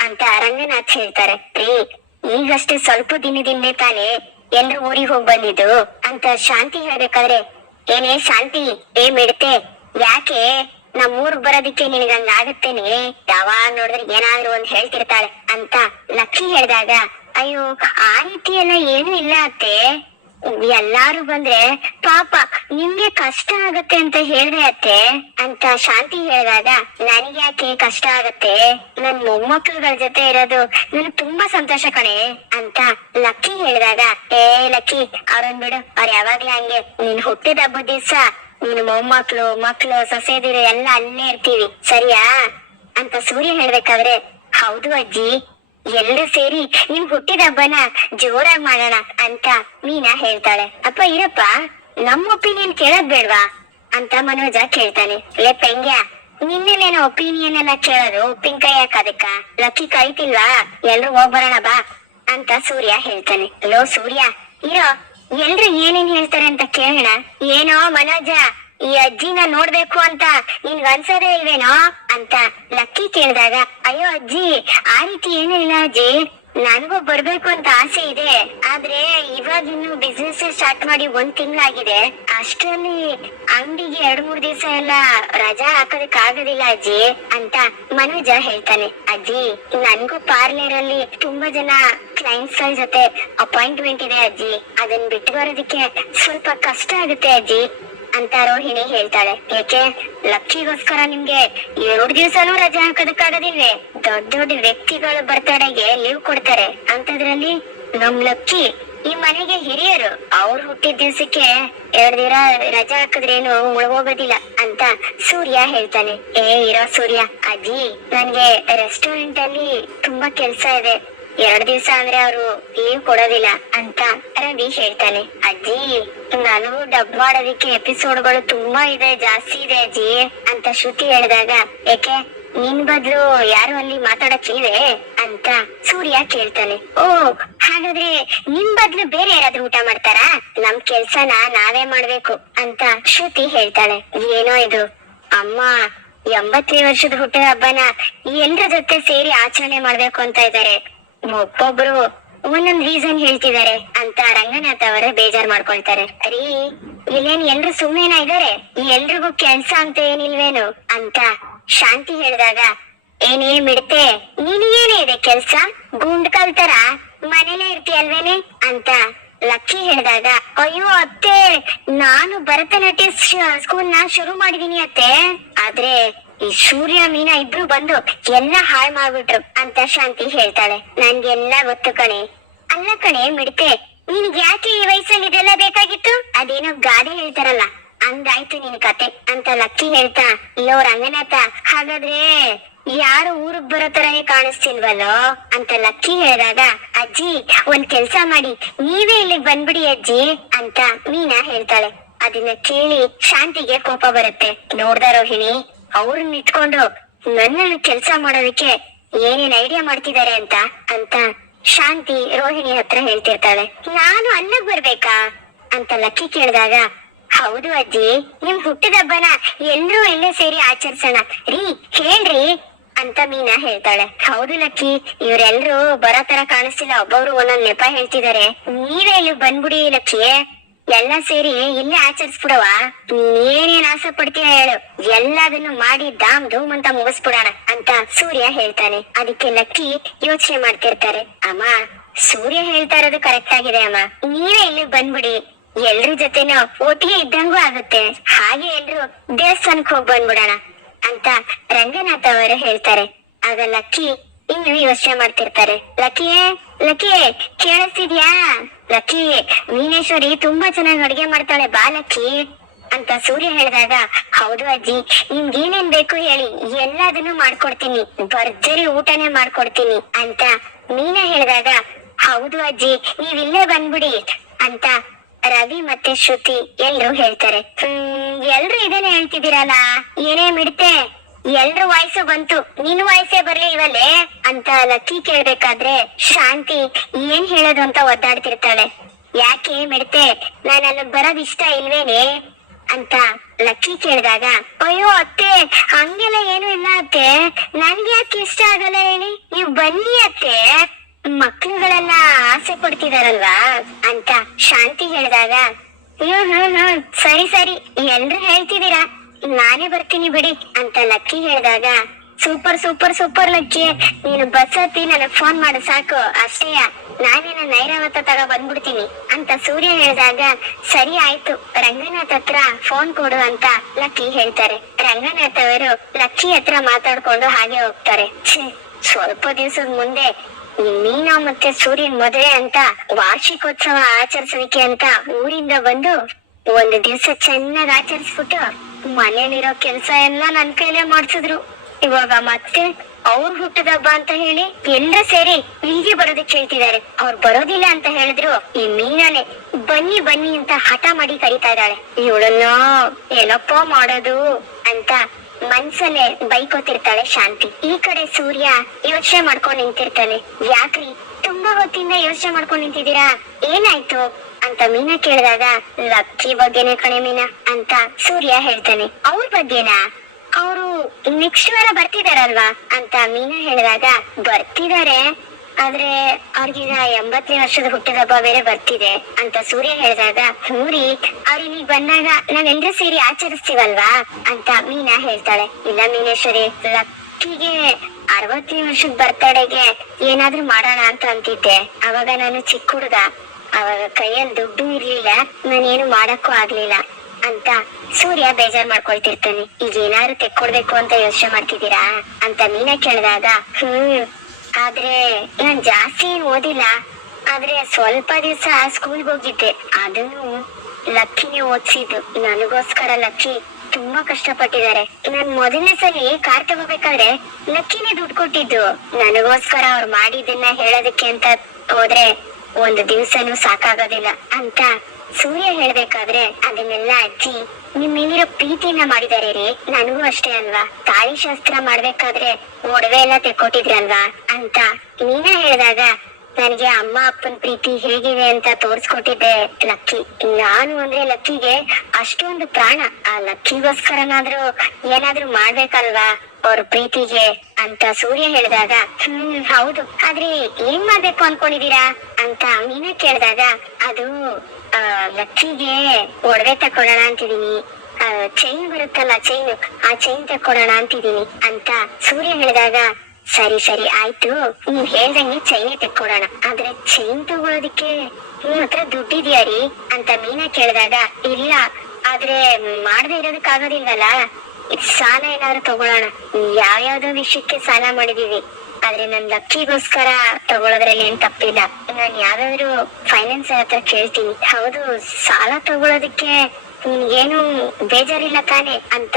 ಅಂತ ರಂಗನಾಥ್ ಹೇಳ್ತಾರೆ. ರೀ, ಈಗಷ್ಟೇ ಸ್ವಲ್ಪ ದಿನದಿಂದೇ ತಾನೇ ಎಲ್ರು ಊರಿಗೆ ಹೋಗ್ ಬಂದಿದ್ದು. ಅಂತ ಶಾಂತಿ ಹೇಳ್ಬೇಕಾದ್ರೆ, ಏನೇ ಶಾಂತಿ, ಏ ಮಿಡತೆ, ಯಾಕೆ? ನಮ್ ಊರ್ಗ್ ಬರೋದಿಕ್ಕೆ ನಿನಗೆ ಹಂಗಾಗತ್ತೇನೆ ಯಾವಾಗ ನೋಡಿದ್ರೆ ಏನಾದ್ರು ಒಂದ್ ಹೇಳ್ತಿರ್ತಾಳೆ. ಅಂತ ಲಕ್ಷ್ಮಿ ಹೇಳ್ದಾಗ, ಅಯ್ಯೋ, ಆ ರೀತಿ ಎಲ್ಲ ಏನೂ ಇಲ್ಲ ಅತ್ತೆ. ಎಲ್ಲಾರು ಬಂದ್ರೆ, ಪಾಪ, ನಿಮ್ಗೆ ಕಷ್ಟ ಆಗತ್ತೆ ಅಂತ ಹೇಳ್ದೆ ಅತ್ತೆ. ಅಂತ ಶಾಂತಿ ಹೇಳಿದಾಗ, ನನಗೆ ಯಾಕೆ ಕಷ್ಟ ಆಗತ್ತೆ? ನನ್ ಮೊಮ್ಮಕ್ಳುಗಳ ಜೊತೆ ಇರೋದು ನನ್ ತುಂಬಾ ಸಂತೋಷ ಕಣೆ. ಅಂತ ಲಕ್ಕಿ ಹೇಳಿದಾಗ, ಏ, ಲಕ್ಕಿ, ಅವ್ರನ್ ಬಿಡು. ಅವ್ರ ಯಾವಾಗ್ಲೂ ಹಂಗೆ, ನೀನ್ ಹುಟ್ಟಿದ ಹಬ್ಬ ದಿವ್ಸ ನಿನ್ ಮೊಮ್ಮಕ್ಳು, ಮಕ್ಳು, ಸೊಸೆದಿರು ಎಲ್ಲ ಅಲ್ಲೇ ಇರ್ತೀವಿ. ಸರಿಯಾ? ಅಂತ ಸೂರ್ಯ ಹೇಳ್ಬೇಕಾದ್ರೆ, ಹೌದು ಅಜ್ಜಿ ಎಲ್ರು ಸೇರಿ ನಿಮ್ ಹುಟ್ಟಿದ ಹಬ್ಬನ ಜೋರಾಗಿ ಮಾಡೋಣ ಅಂತ ಮೀನಾ ಹೇಳ್ತಾಳೆ. ಅಪ್ಪ ಇರಪ್ಪ, ನಮ್ಮ ಒಪಿನಿಯನ್ ಕೇಳೋದ್ ಬೇಡ್ವಾ? ಅಂತ ಮನೋಜ ಕೇಳ್ತಾನೆ. ಲೇ ಪೆಂಗ್ಯ ನಿನ್ನೆನೇನೋ ಒಪಿನಿಯನ್ ಎಲ್ಲ ಕೇಳೋದು ಉಪ್ಪಿನಕಾಯಿ ಅದಕ್ಕ ಲಕ್ಕಿ ಕಾಯ್ತಿಲ್ವಾ ಎಲ್ರು ಹೋಗ್ಬರೋಣ ಬಾ ಅಂತ ಸೂರ್ಯ ಹೇಳ್ತಾನೆ. ಲೋ ಸೂರ್ಯ, ಇರೋ, ಎಲ್ರು ಏನೇನ್ ಹೇಳ್ತಾರೆ ಅಂತ ಕೇಳೋಣ? ಏನೋ ಮನೋಜ ಈ ಅಜ್ಜಿನ ನೋಡ್ಬೇಕು ಅಂತ ನಿನ್ಗ ಅನ್ಸದೇ ಇಲ್ವೇನೋ ಅಂತ ಲಕ್ಕಿ ಕೇಳಿದಾಗ, ಅಯ್ಯೋ ಅಜ್ಜಿ, ಆ ರೀತಿ ಏನೂ ಇಲ್ಲ ಅಜ್ಜಿ. ನನಗೂ ಬರ್ಬೇಕು ಅಂತ ಆಸೆ ಇದೆ. ಆದ್ರೆ ಇವಾಗ ಇನ್ನು ಬಿಸ್ನೆಸ್ ಸ್ಟಾರ್ಟ್ ಮಾಡಿ ಒಂದ್ ತಿಂಗಳಾಗಿದೆ. ಅಷ್ಟರಲ್ಲಿ ಅಂಗಡಿಗೆ ಎರಡ್ ಮೂರ್ ದಿವಸ ಎಲ್ಲ ರಜಾ ಹಾಕೋದಕ್ ಆಗೋದಿಲ್ಲ ಅಜ್ಜಿ, ಅಂತ ಮನೋಜ ಹೇಳ್ತಾನೆ. ಅಜ್ಜಿ, ನನ್ಗೂ ಪಾರ್ಲರ್ ಅಲ್ಲಿ ತುಂಬಾ ಜನ ಕ್ಲೈಂಟ್ಸ್ಗಳ ಜೊತೆ ಅಪಾಯಿಂಟ್ಮೆಂಟ್ ಇದೆ ಅಜ್ಜಿ. ಅದನ್ನ ಬಿಟ್ಟು ಬರೋದಕ್ಕೆ ಸ್ವಲ್ಪ ಕಷ್ಟ ಆಗುತ್ತೆ ಅಜ್ಜಿ. ಅಂತ ರೋಹಿಣಿ ಹೇಳ್ತಾಳೆ. ಏಕೆ? ಲಕ್ಕಿಗೋಸ್ಕರ ನಿಮ್ಗೆ ಎರಡು ದಿವಸನೂ ರಜೆ ಹಾಕೋದಕ್ಕಾಗದಿಲ್ವೆ? ದೊಡ್ಡ ದೊಡ್ಡ ವ್ಯಕ್ತಿಗಳು ಬರ್ತಡೆಗೆ ಲೀವ್ ಕೊಡ್ತಾರೆ. ಅಂತದ್ರಲ್ಲಿ ನಮ್ ಲಕ್ಕಿ ಈ ಮನೆಗೆ ಹಿರಿಯರು, ಅವ್ರು ಹುಟ್ಟಿದ ದಿವ್ಸಕ್ಕೆ ಎರಡ್ ದಿನ ರಜಾ ಹಾಕಿದ್ರೇನು ಮುಳುಗೋಗೋದಿಲ್ಲ ಅಂತ ಸೂರ್ಯ ಹೇಳ್ತಾನೆ. ಏ ಇರೋ ಸೂರ್ಯ ಅಜ್ಜಿ ನನ್ಗೆ ರೆಸ್ಟೋರೆಂಟ್ ಅಲ್ಲಿ ತುಂಬಾ ಕೆಲ್ಸ ಇದೆ. ಎರಡ್ ದಿವ್ಸ ಅಂದ್ರೆ ಅವರು ಲೀವ್ ಕೊಡೋದಿಲ್ಲ ಅಂತ ರವಿ ಹೇಳ್ತಾನೆ. ಅಜ್ಜಿ, ನಾನು ಡಬ್ ಮಾಡೋದಿಕ್ಕೆ ಎಪಿಸೋಡ್ಗಳು ತುಂಬಾ ಇದೆ, ಜಾಸ್ತಿ ಇದೆ ಅಜ್ಜಿ ಅಂತ ಶ್ರುತಿ ಹೇಳಿದಾಗ ಯಾಕೆ ನಿನ್ ಬದ್ಲು ಯಾರು ಅಲ್ಲಿ ಮಾತಾಡಕ್ಕಿಲ್ವೇ ಅಂತ ಸೂರ್ಯ ಕೇಳ್ತಾನೆ. ಓ, ಹಾಗಾದ್ರೆ ನಿನ್ ಬದ್ಲು ಬೇರೆ ಯಾರಾದ್ರೂ ಊಟ ಮಾಡ್ತಾರಾ? ನಮ್ ಕೆಲ್ಸನ ನಾವೇ ಮಾಡ್ಬೇಕು, ಅಂತ ಶ್ರುತಿ ಹೇಳ್ತಾಳೆ. ಏನೋ ಇದು? ಅಮ್ಮ, ಎಂಬತ್ತನೇ ವರ್ಷದ ಹುಟ್ಟಿದ ಹಬ್ಬನ ಎಲ್ರ ಜೊತೆ ಸೇರಿ ಆಚರಣೆ ಮಾಡ್ಬೇಕು ಅಂತ ಇದ್ದಾರೆ ಒಬ್ಬೊಬ್ರು ಒಂದೊಂದ್ ರೀಸನ್ ಹೇಳ್ತಿದ್ದಾರೆ ಅಂತ ರಂಗನಾಥ್ ಅವರೇ ಬೇಜಾರ್ ಮಾಡ್ಕೊಳ್ತಾರೆ. ಅರೀ, ಇಲ್ಲೇನ್ ಎಲ್ರು ಸುಮ್ಮನೆ ಇದಾರೆ? ಎಲ್ರಿಗೂ ಕೆಲ್ಸ ಅಂತ ಏನಿಲ್ವೇನು? ಅಂತ ಶಾಂತಿ ಹೇಳಿದಾಗ, ಏನೇ ಮಿಡ್ತೆ ನೀನೇನೇ ಇದೆ ಕೆಲ್ಸ? ಗುಂಡ್ ಕಲ್ತರ ಮನೇಲೆ ಇರ್ತೀಯಲ್ವೇನೆ? ಅಂತ ಲಕ್ಕಿ ಹೇಳಿದಾಗ, ಅಯ್ಯೋ ಅತ್ತೆ, ನಾನು ಭರತನಾಟ್ಯ ಸ್ಕೂಲ್ನ ಶುರು ಮಾಡಿದೀನಿ ಅತ್ತೆ. ಆದ್ರೆ ಈ ಸೂರ್ಯ ಮೀನಾ ಇಬ್ರು ಬಂದು ಎಲ್ಲ ಹಾಳ್ ಮಾಡ್ಬಿಟ್ರು ಅಂತ ಶಾಂತಿ ಹೇಳ್ತಾಳೆ. ನನ್ಗೆಲ್ಲ ಗೊತ್ತು ಕಣೆ. ಅಲ್ಲ ಕಣೆ, ಮಿಡ್ತೆ, ನಿನ್ಗೆ ಯಾಕೆ ಈ ವಯಸ್ಸಲ್ಲಿ ಇದೆಲ್ಲ ಬೇಕಾಗಿತ್ತು? ಅದೇನೋ ಗಾದೆ ಹೇಳ್ತಾರಲ್ಲ, ಹಂಗಾಯ್ತು ನಿನ್ ಕತೆ ಅಂತ ಲಕ್ಕಿ ಹೇಳ್ತಾ ಲೋ ರಂಗನಾಥ, ಹಾಗಾದ್ರೆ ಯಾರು ಊರಿಗೆ ಬರೋ ತರನೇ ಕಾಣಿಸ್ತಿಲ್ವಲ್ಲೋ? ಅಂತ ಲಕ್ಕಿ ಹೇಳಿದಾಗ, ಅಜ್ಜಿ, ಒಂದ್ ಕೆಲ್ಸ ಮಾಡಿ, ನೀವೇ ಇಲ್ಲಿಗೆ ಬಂದ್ಬಿಡಿ ಅಜ್ಜಿ, ಅಂತ ಮೀನಾ ಹೇಳ್ತಾಳೆ. ಅದನ್ನ ಕೇಳಿ ಶಾಂತಿಗೆ ಕೋಪ ಬರುತ್ತೆ. ನೋಡ್ದ ರೋಹಿಣಿ? ಅವ್ರನ್ನ ಇಟ್ಕೊಂಡು ನನ್ನನ್ನು ಕೆಲ್ಸ ಮಾಡೋದಕ್ಕೆ ಏನೇನ್ ಐಡಿಯಾ ಮಾಡ್ತಿದ್ದಾರೆ ಅಂತ ಅಂತ ಶಾಂತಿ ರೋಹಿಣಿ ಹತ್ರ ಹೇಳ್ತಿರ್ತಾಳೆ. ನಾನು ಅನ್ನಕ್ ಬರ್ಬೇಕಾ? ಅಂತ ಲಕ್ಕಿ ಕೇಳಿದಾಗ, ಹೌದು ಅಜ್ಜಿ, ನಿಮ್ ಹುಟ್ಟಿದ ಹಬ್ಬನ ಎಲ್ರೂ ಎಲ್ಲೇ ಸೇರಿ ಆಚರಿಸೋಣ. ರೀ ಹೇಳ್ರಿ ಅಂತ ಮೀನಾ ಹೇಳ್ತಾಳೆ. ಹೌದು ಲಕ್ಕಿ, ಇವ್ರೆಲ್ರೂ ಬರೋ ತರ ಕಾಣಿಸ್ತಿಲ್ಲ. ಒಬ್ಬೊಬ್ರು ಒಂದೊಂದ್ ನೆಪ ಹೇಳ್ತಿದಾರೆ ನೀವೇ ಇಲ್ಲಿ ಬಂದ್ಬಿಡಿ ಲಕ್ಕಿ. ಎಲ್ಲ ಸೇರಿ ಇಲ್ಲೇ ಆಚರಿಸ್ಬಿಡವ ಏನೇನ್ ಆಸೆ ಪಡ್ತೀಯ ಹೇಳು. ಎಲ್ಲದನ್ನು ಮಾಡಿ ದಾಮ್ ಧೂಮ್ ಅಂತ ಮುಗಿಸ್ಬಿಡೋಣ ಅಂತ ಸೂರ್ಯ ಹೇಳ್ತಾನೆ. ಅದಕ್ಕೆ ಲಕ್ಕಿ ಯೋಚನೆ ಮಾಡ್ತಿರ್ತಾರೆ. ಅಮ್ಮ, ಸೂರ್ಯ ಹೇಳ್ತಾ ಇರೋದು ಕರೆಕ್ಟ್ ಆಗಿದೆ ಅಮ್ಮ. ನೀವೇ ಇಲ್ಲಿ ಬಂದ್ಬಿಡಿ. ಎಲ್ರ ಜೊತೆನೂ ಒಟ್ಟಿಗೆ ಇದ್ದಂಗೂ ಆಗುತ್ತೆ. ಹಾಗೆ ಎಲ್ರು ದೇವಸ್ಥಾನಕ್ ಹೋಗ್ ಬಂದ್ಬಿಡೋಣ ಅಂತ ರಂಗನಾಥ ಅವರು ಹೇಳ್ತಾರೆ. ಆಗ ಲಕ್ಕಿ ಇನ್ನು ಯೋಚನೆ ಮಾಡ್ತಿರ್ತಾರೆ. ಲಕಿಯೇ ಲಕ್ಕಿ, ಕೇಳಿಸ್ತಿದ್ಯಾ? ಲಕ್ಕಿ, ಮೀನೇಶ್ವರಿ ತುಂಬಾ ಚೆನ್ನಾಗಿ ಅಡಿಗೆ ಮಾಡ್ತಾಳೆ ಬಾ ಲಕ್ಕಿ ಅಂತ ಸೂರ್ಯ ಹೇಳಿದಾಗ, ಹೌದು ಅಜ್ಜಿ, ನಿಮ್ಗೆ ಏನೇನ್ ಬೇಕು ಹೇಳಿ, ಎಲ್ಲದನ್ನು ಮಾಡ್ಕೊಡ್ತೀನಿ. ಭರ್ಜರಿ ಊಟನೇ ಮಾಡ್ಕೊಡ್ತೀನಿ ಅಂತ ಮೀನಾ ಹೇಳಿದಾಗ, ಹೌದು ಅಜ್ಜಿ ನೀವ್ ಇಲ್ಲೇ ಬಂದ್ಬಿಡಿ ಅಂತ ರವಿ ಮತ್ತೆ ಶ್ರುತಿ ಎಲ್ರು ಹೇಳ್ತಾರೆ. ಹ್ಮ್, ಎಲ್ರು ಇದನ್ನೇ ಹೇಳ್ತಿದ್ದೀರಲ್ಲ? ಏನೇ ಮಿಡ್ತೆ? ಎಲ್ರ ವಾಯ್ಸು ಬಂತು. ನಿನ್ ವಾಯ್ಸೇ ಬರ್ಲಿಲ್ವಲ್ಲೇ ಅಂತ ಲಕ್ಕಿ ಕೇಳ್ಬೇಕಾದ್ರೆ ಶಾಂತಿ ಏನ್ ಹೇಳೋದು ಅಂತ ಒದ್ದಾಡ್ತಿರ್ತಾಳೆ. ಯಾಕೆ ಮಿಡ್ತೆ ನಾನು ಅಲ್ಲಿಗ್ ಬರೋದ್ ಇಷ್ಟ ಇಲ್ವೇನೆ ಅಂತ ಲಕ್ಕಿ ಕೇಳಿದಾಗ, ಅಯ್ಯೋ ಅತ್ತೆ, ಹಂಗೆಲ್ಲ ಏನು ಇಲ್ಲ ಅತ್ತೆ. ನನ್ಗೆ ಯಾಕೆ ಇಷ್ಟ ಆಗಲ್ಲ ಹೇಳಿ? ನೀವು ಬನ್ನಿ ಅತ್ತೆ. ಮಕ್ಳುಗಳೆಲ್ಲ ಆಸೆ ಪಡ್ತಿದಾರಲ್ವಾ ಅಂತ ಶಾಂತಿ ಹೇಳಿದಾಗ, ಹ್ಮ್ ಹ್ಮ್ ಹ್ಮ್, ಸರಿ ಸರಿ, ಎಲ್ರು ಹೇಳ್ತಿದ್ದೀರಾ? ನಾನೇ ಬರ್ತೀನಿ ಬಿಡಿ ಅಂತ ಲಕ್ಕಿ ಹೇಳಿದಾಗ, ಸೂಪರ್ ಸೂಪರ್ ಸೂಪರ್ ಲಕ್ಕಿ, ನೀನು ಬಸ್ ಹತ್ತಿ ನನಗ್ ಫೋನ್ ಮಾಡು, ಸಾಕು. ಅಷ್ಟೇಯ, ನಾನೇನ ನೈರಾವತ ತಗ ಬಂದ್ಬಿಡ್ತೀನಿ. ಅಂತ ಸೂರ್ಯ ಹೇಳಿದಾಗ, ಸರಿ ಆಯ್ತು, ರಂಗನಾಥ್ ಹತ್ರ ಫೋನ್ ಕೊಡು ಅಂತ ಲಕ್ಕಿ ಹೇಳ್ತಾರೆ. ರಂಗನಾಥ್ ಅವರು ಲಕ್ಕಿ ಹತ್ರ ಮಾತಾಡ್ಕೊಂಡು ಹಾಗೆ ಹೋಗ್ತಾರೆ. ಸ್ವಲ್ಪ ದಿವಸದ ಮುಂದೆ ಮೀನಾ ಮತ್ತೆ ಸೂರ್ಯನ್ ಮದುವೆ ಅಂತ ವಾರ್ಷಿಕೋತ್ಸವ ಆಚರಿಸೋದಕ್ಕೆ ಅಂತ ಊರಿಂದ ಬಂದು ಒಂದು ದಿವಸ ಚೆನ್ನಾಗ್ ಆಚರಿಸ್ಬಿಟ್ಟು ಮನೇಲಿರೋ ಕೆಲ್ಸ ಎಲ್ಲ ನನ್ ಕೈಲೇ ಮಾಡ್ಸಿದ್ರು. ಇವಾಗ ಮತ್ತೆ ಅವ್ರ ಹುಟ್ಟದ ಹಬ್ಬ ಅಂತ ಹೇಳಿ ಎಲ್ಲ ಸೇರಿ ಹೀಗೆ ಬರೋದಕ್ಕೆ ಹೇಳ್ತಿದ್ದಾರೆ. ಅವ್ರು ಬರೋದಿಲ್ಲ ಅಂತ ಹೇಳಿದ್ರು ಈ ಮೀನಾನೆ. ಬನ್ನಿ ಬನ್ನಿ ಅಂತ ಹಠ ಮಾಡಿ ಕರಿತಾ ಇದ್ದಾಳೆ. ಇವಳನ್ನ ಏನಪ್ಪ ಮಾಡೋದು ಅಂತ ಮನ್ಸಲ್ಲೇ ಬೈಕೋತಿರ್ತಾಳೆ ಶಾಂತಿ. ಈ ಕಡೆ ಸೂರ್ಯ ಯೋಚನೆ ಮಾಡ್ಕೊಂಡು ನಿಂತಿರ್ತಾನೆ. ಯಾಕ್ರಿ ಹೊತ್ತಿಂದ ಯೋಚನೆ ಮಾಡ್ಕೊಂಡ್ ನಿಂತಿದ್ದೀರಾ? ಏನಾಯ್ತು? ಅಂತ ಮೀನಾ ಕೇಳಿದಾಗ, ಲಕ್ಕಿ ಬಗ್ಗೆನೆ ಕಣೆ ಮೀನಾ, ಅಂತ ಸೂರ್ಯ ಹೇಳ್ತಾನೆ. ಅವ್ರ ಬಗ್ಗೆನಾ? ಅವರು ನೆಕ್ಸ್ಟ್ ವಾರ ಬರ್ತಿದಾರಲ್ವಾ? ಅಂತ ಮೀನಾ ಹೇಳಿದಾಗ, ಬರ್ತಿದಾರೆ. ಆದ್ರೆ ಅವ್ರಿಗೀಗ ಎಂಬತ್ತನೇ ವರ್ಷದ ಹುಟ್ಟಿದಬ್ಬ ಬೇರೆ ಬರ್ತಿದೆ ಅಂತ ಸೂರ್ಯ ಹೇಳಿದಾಗ ಹೂರಿ ಅವ್ರು ಇಲ್ಲಿಗ್ ಬಂದಾಗ ನಾವೆಲ್ಲರೂ ಸೇರಿ ಆಚರಿಸ್ತೀವಲ್ವಾ? ಅಂತ ಮೀನಾ ಹೇಳ್ತಾಳೆ. ಇಲ್ಲ ಮೀನೇಶ್ವರಿ ಲಕ್ಕಿಗೆ ಅರವತ್ತನೇ ವರ್ಷದ ಬರ್ತಡೆಗೆ ಏನಾದ್ರೂ ಮಾಡೋಣ ಅಂತ ಅಂತಿದ್ದೆ. ಅವಾಗ ನಾನು ಚಿಕ್ಕ ಹುಡುಗ. ಅವಾಗ ಕೈಯಲ್ಲಿ ದುಡ್ಡು ಇರ್ಲಿಲ್ಲ. ನಾನೇನು ಮಾಡಕ್ಕೂ ಆಗ್ಲಿಲ್ಲ ಅಂತ ಸೂರ್ಯ ಬೇಜಾರ್ ಮಾಡ್ಕೊಳ್ತಿರ್ತಾನೆ. ಈಗ ಏನಾದ್ರು ತೆಕ್ಕೊಡ್ಬೇಕು ಅಂತ ಯೋಚನೆ ಮಾಡ್ತಿದ್ದೀರಾ ಅಂತ ಮೀನಾ ಕೇಳಿದಾಗ, ಹ್ಮ್, ಆದ್ರೆ ನಾನ್ ಜಾಸ್ತಿ ಏನ್ ಓದಿಲ್ಲ. ಆದ್ರೆ ಸ್ವಲ್ಪ ದಿವಸ ಸ್ಕೂಲ್ಗೆ ಹೋಗಿದ್ದೆ. ಅದನ್ನು ಲಕ್ಕಿನೇ ಓದ್ಸಿದ್ದು. ನನಗೋಸ್ಕರ ಲಕ್ಕಿ ತುಂಬಾ ಕಷ್ಟಪಟ್ಟಿದ್ದಾರೆ. ನಾನ್ ಮೊದಲನೇ ಸಲಿ ಕಾರ್ ತಗೋಬೇಕಾದ್ರೆ ಲಕ್ಕಿನೇ ದುಡ್ಡು ಕೊಟ್ಟಿದ್ದು. ನನಗೋಸ್ಕರ ಅವ್ರು ಮಾಡಿದ್ದನ್ನ ಹೇಳೋದಕ್ಕೆ ಅಂತ ಹೋದ್ರೆ ಒಂದು ದಿವ್ಸನೂ ಸಾಕಾಗೋದಿಲ್ಲ ಅಂತ ಸೂರ್ಯ ಹೇಳ್ಬೇಕಾದ್ರೆ ಅದನ್ನೆಲ್ಲ ಅಜ್ಜಿ ನಿಮ್ ಮೇಲಿರೋ ಪ್ರೀತಿಯನ್ನ ಮಾಡಿದಾರೆ ರೀ. ನನಗೂ ಅಷ್ಟೇ ಅಲ್ವಾ? ತಾಳಿ ಶಾಸ್ತ್ರ ಮಾಡ್ಬೇಕಾದ್ರೆ ಒಡವೆ ಎಲ್ಲ ತೆಕ್ಕೊಟ್ಟಿದ್ರಲ್ವಾ ಅಂತ ನೀನೇ ಹೇಳಿದಾಗ ನನಗೆ ಅಮ್ಮ ಅಪ್ಪನ ಪ್ರೀತಿ ಹೇಗಿದೆ ಅಂತ ತೋರ್ಸ್ಕೊಟ್ಟಿದ್ದೆ ಲಕ್ಕಿ. ನಾನು ಅಂದ್ರೆ ಲಕ್ಕಿಗೆ ಅಷ್ಟೊಂದು ಪ್ರಾಣ. ಆ ಲಕ್ಕಿಗೋಸ್ಕರನಾದ್ರೂ ಏನಾದ್ರೂ ಮಾಡ್ಬೇಕಲ್ವಾ? ಅವ್ರ ಪ್ರೀತಿಗೆ ಅಂತ ಸೂರ್ಯ ಹೇಳಿದಾಗ, ಹ್ಮ್, ಹೌದು. ಆದ್ರೆ ಏನ್ ಮಾಡ್ಬೇಕು ಅನ್ಕೊಂಡಿದೀರಾ ಅಂತ ಮೀನಾ ಕೇಳಿದಾಗ, ಅದು, ಆ, ಲಕ್ಕಿಗೆ ಒಡವೆ ತಕೊಳ್ಳೋಣ ಅಂತಿದೀನಿ ಚೈನ್ ಬರುತ್ತಲ್ಲ ಚೈನ್ ಆ ಚೈನ್ ತಕ್ಕೊಡೋಣ ಅಂತಿದೀನಿ ಅಂತ ಸೂರ್ಯ ಹೇಳಿದಾಗ ಸರಿ ಸರಿ, ಆಯ್ತು. ನೀವ್ ಹೇಳ್ದಂಗೆ ಚೈನೇ ತೆಕ್ಕೊಡೋಣ. ಆದ್ರೆ ಚೈನ್ ತಗೊಳೋದಿಕ್ಕೆ ನಿಮ್ ಹತ್ರ ದುಡ್ಡಿದ್ಯಾ ರೀ? ಅಂತ ಮೀನಾ ಕೇಳಿದಾಗ, ಇಲ್ಲ. ಆದ್ರೆ ಮಾಡದೇ ಇರೋದಕ್ಕಾಗೋದಿಲ್ವಲ್ಲ ಸಾಲ ಏನಾದ್ರು ಯಾವ ಯಾವ್ಯಾವ್ದೋ ವಿಷಯಕ್ಕೆ ಸಾಲ ಮಾಡಿದೀವಿ. ಆದ್ರೆ ನನ್ ಲಕ್ಕಿಗೋಸ್ಕರ ತಗೊಳೋದ್ರಲ್ಲಿ ಏನ್ ತಪ್ಪಿಲ್ಲ. ನಾನ್ ಯಾವ್ದಾದ್ರು ಫೈನಾನ್ಸ್ ಹತ್ರ ಕೇಳ್ತೀನಿ. ಹೌದು, ಸಾಲ ತಗೊಳೋದಕ್ಕೆ ನಿನ್ಗೇನು ಬೇಜಾರಿಲ್ಲ ತಾನೆ? ಅಂತ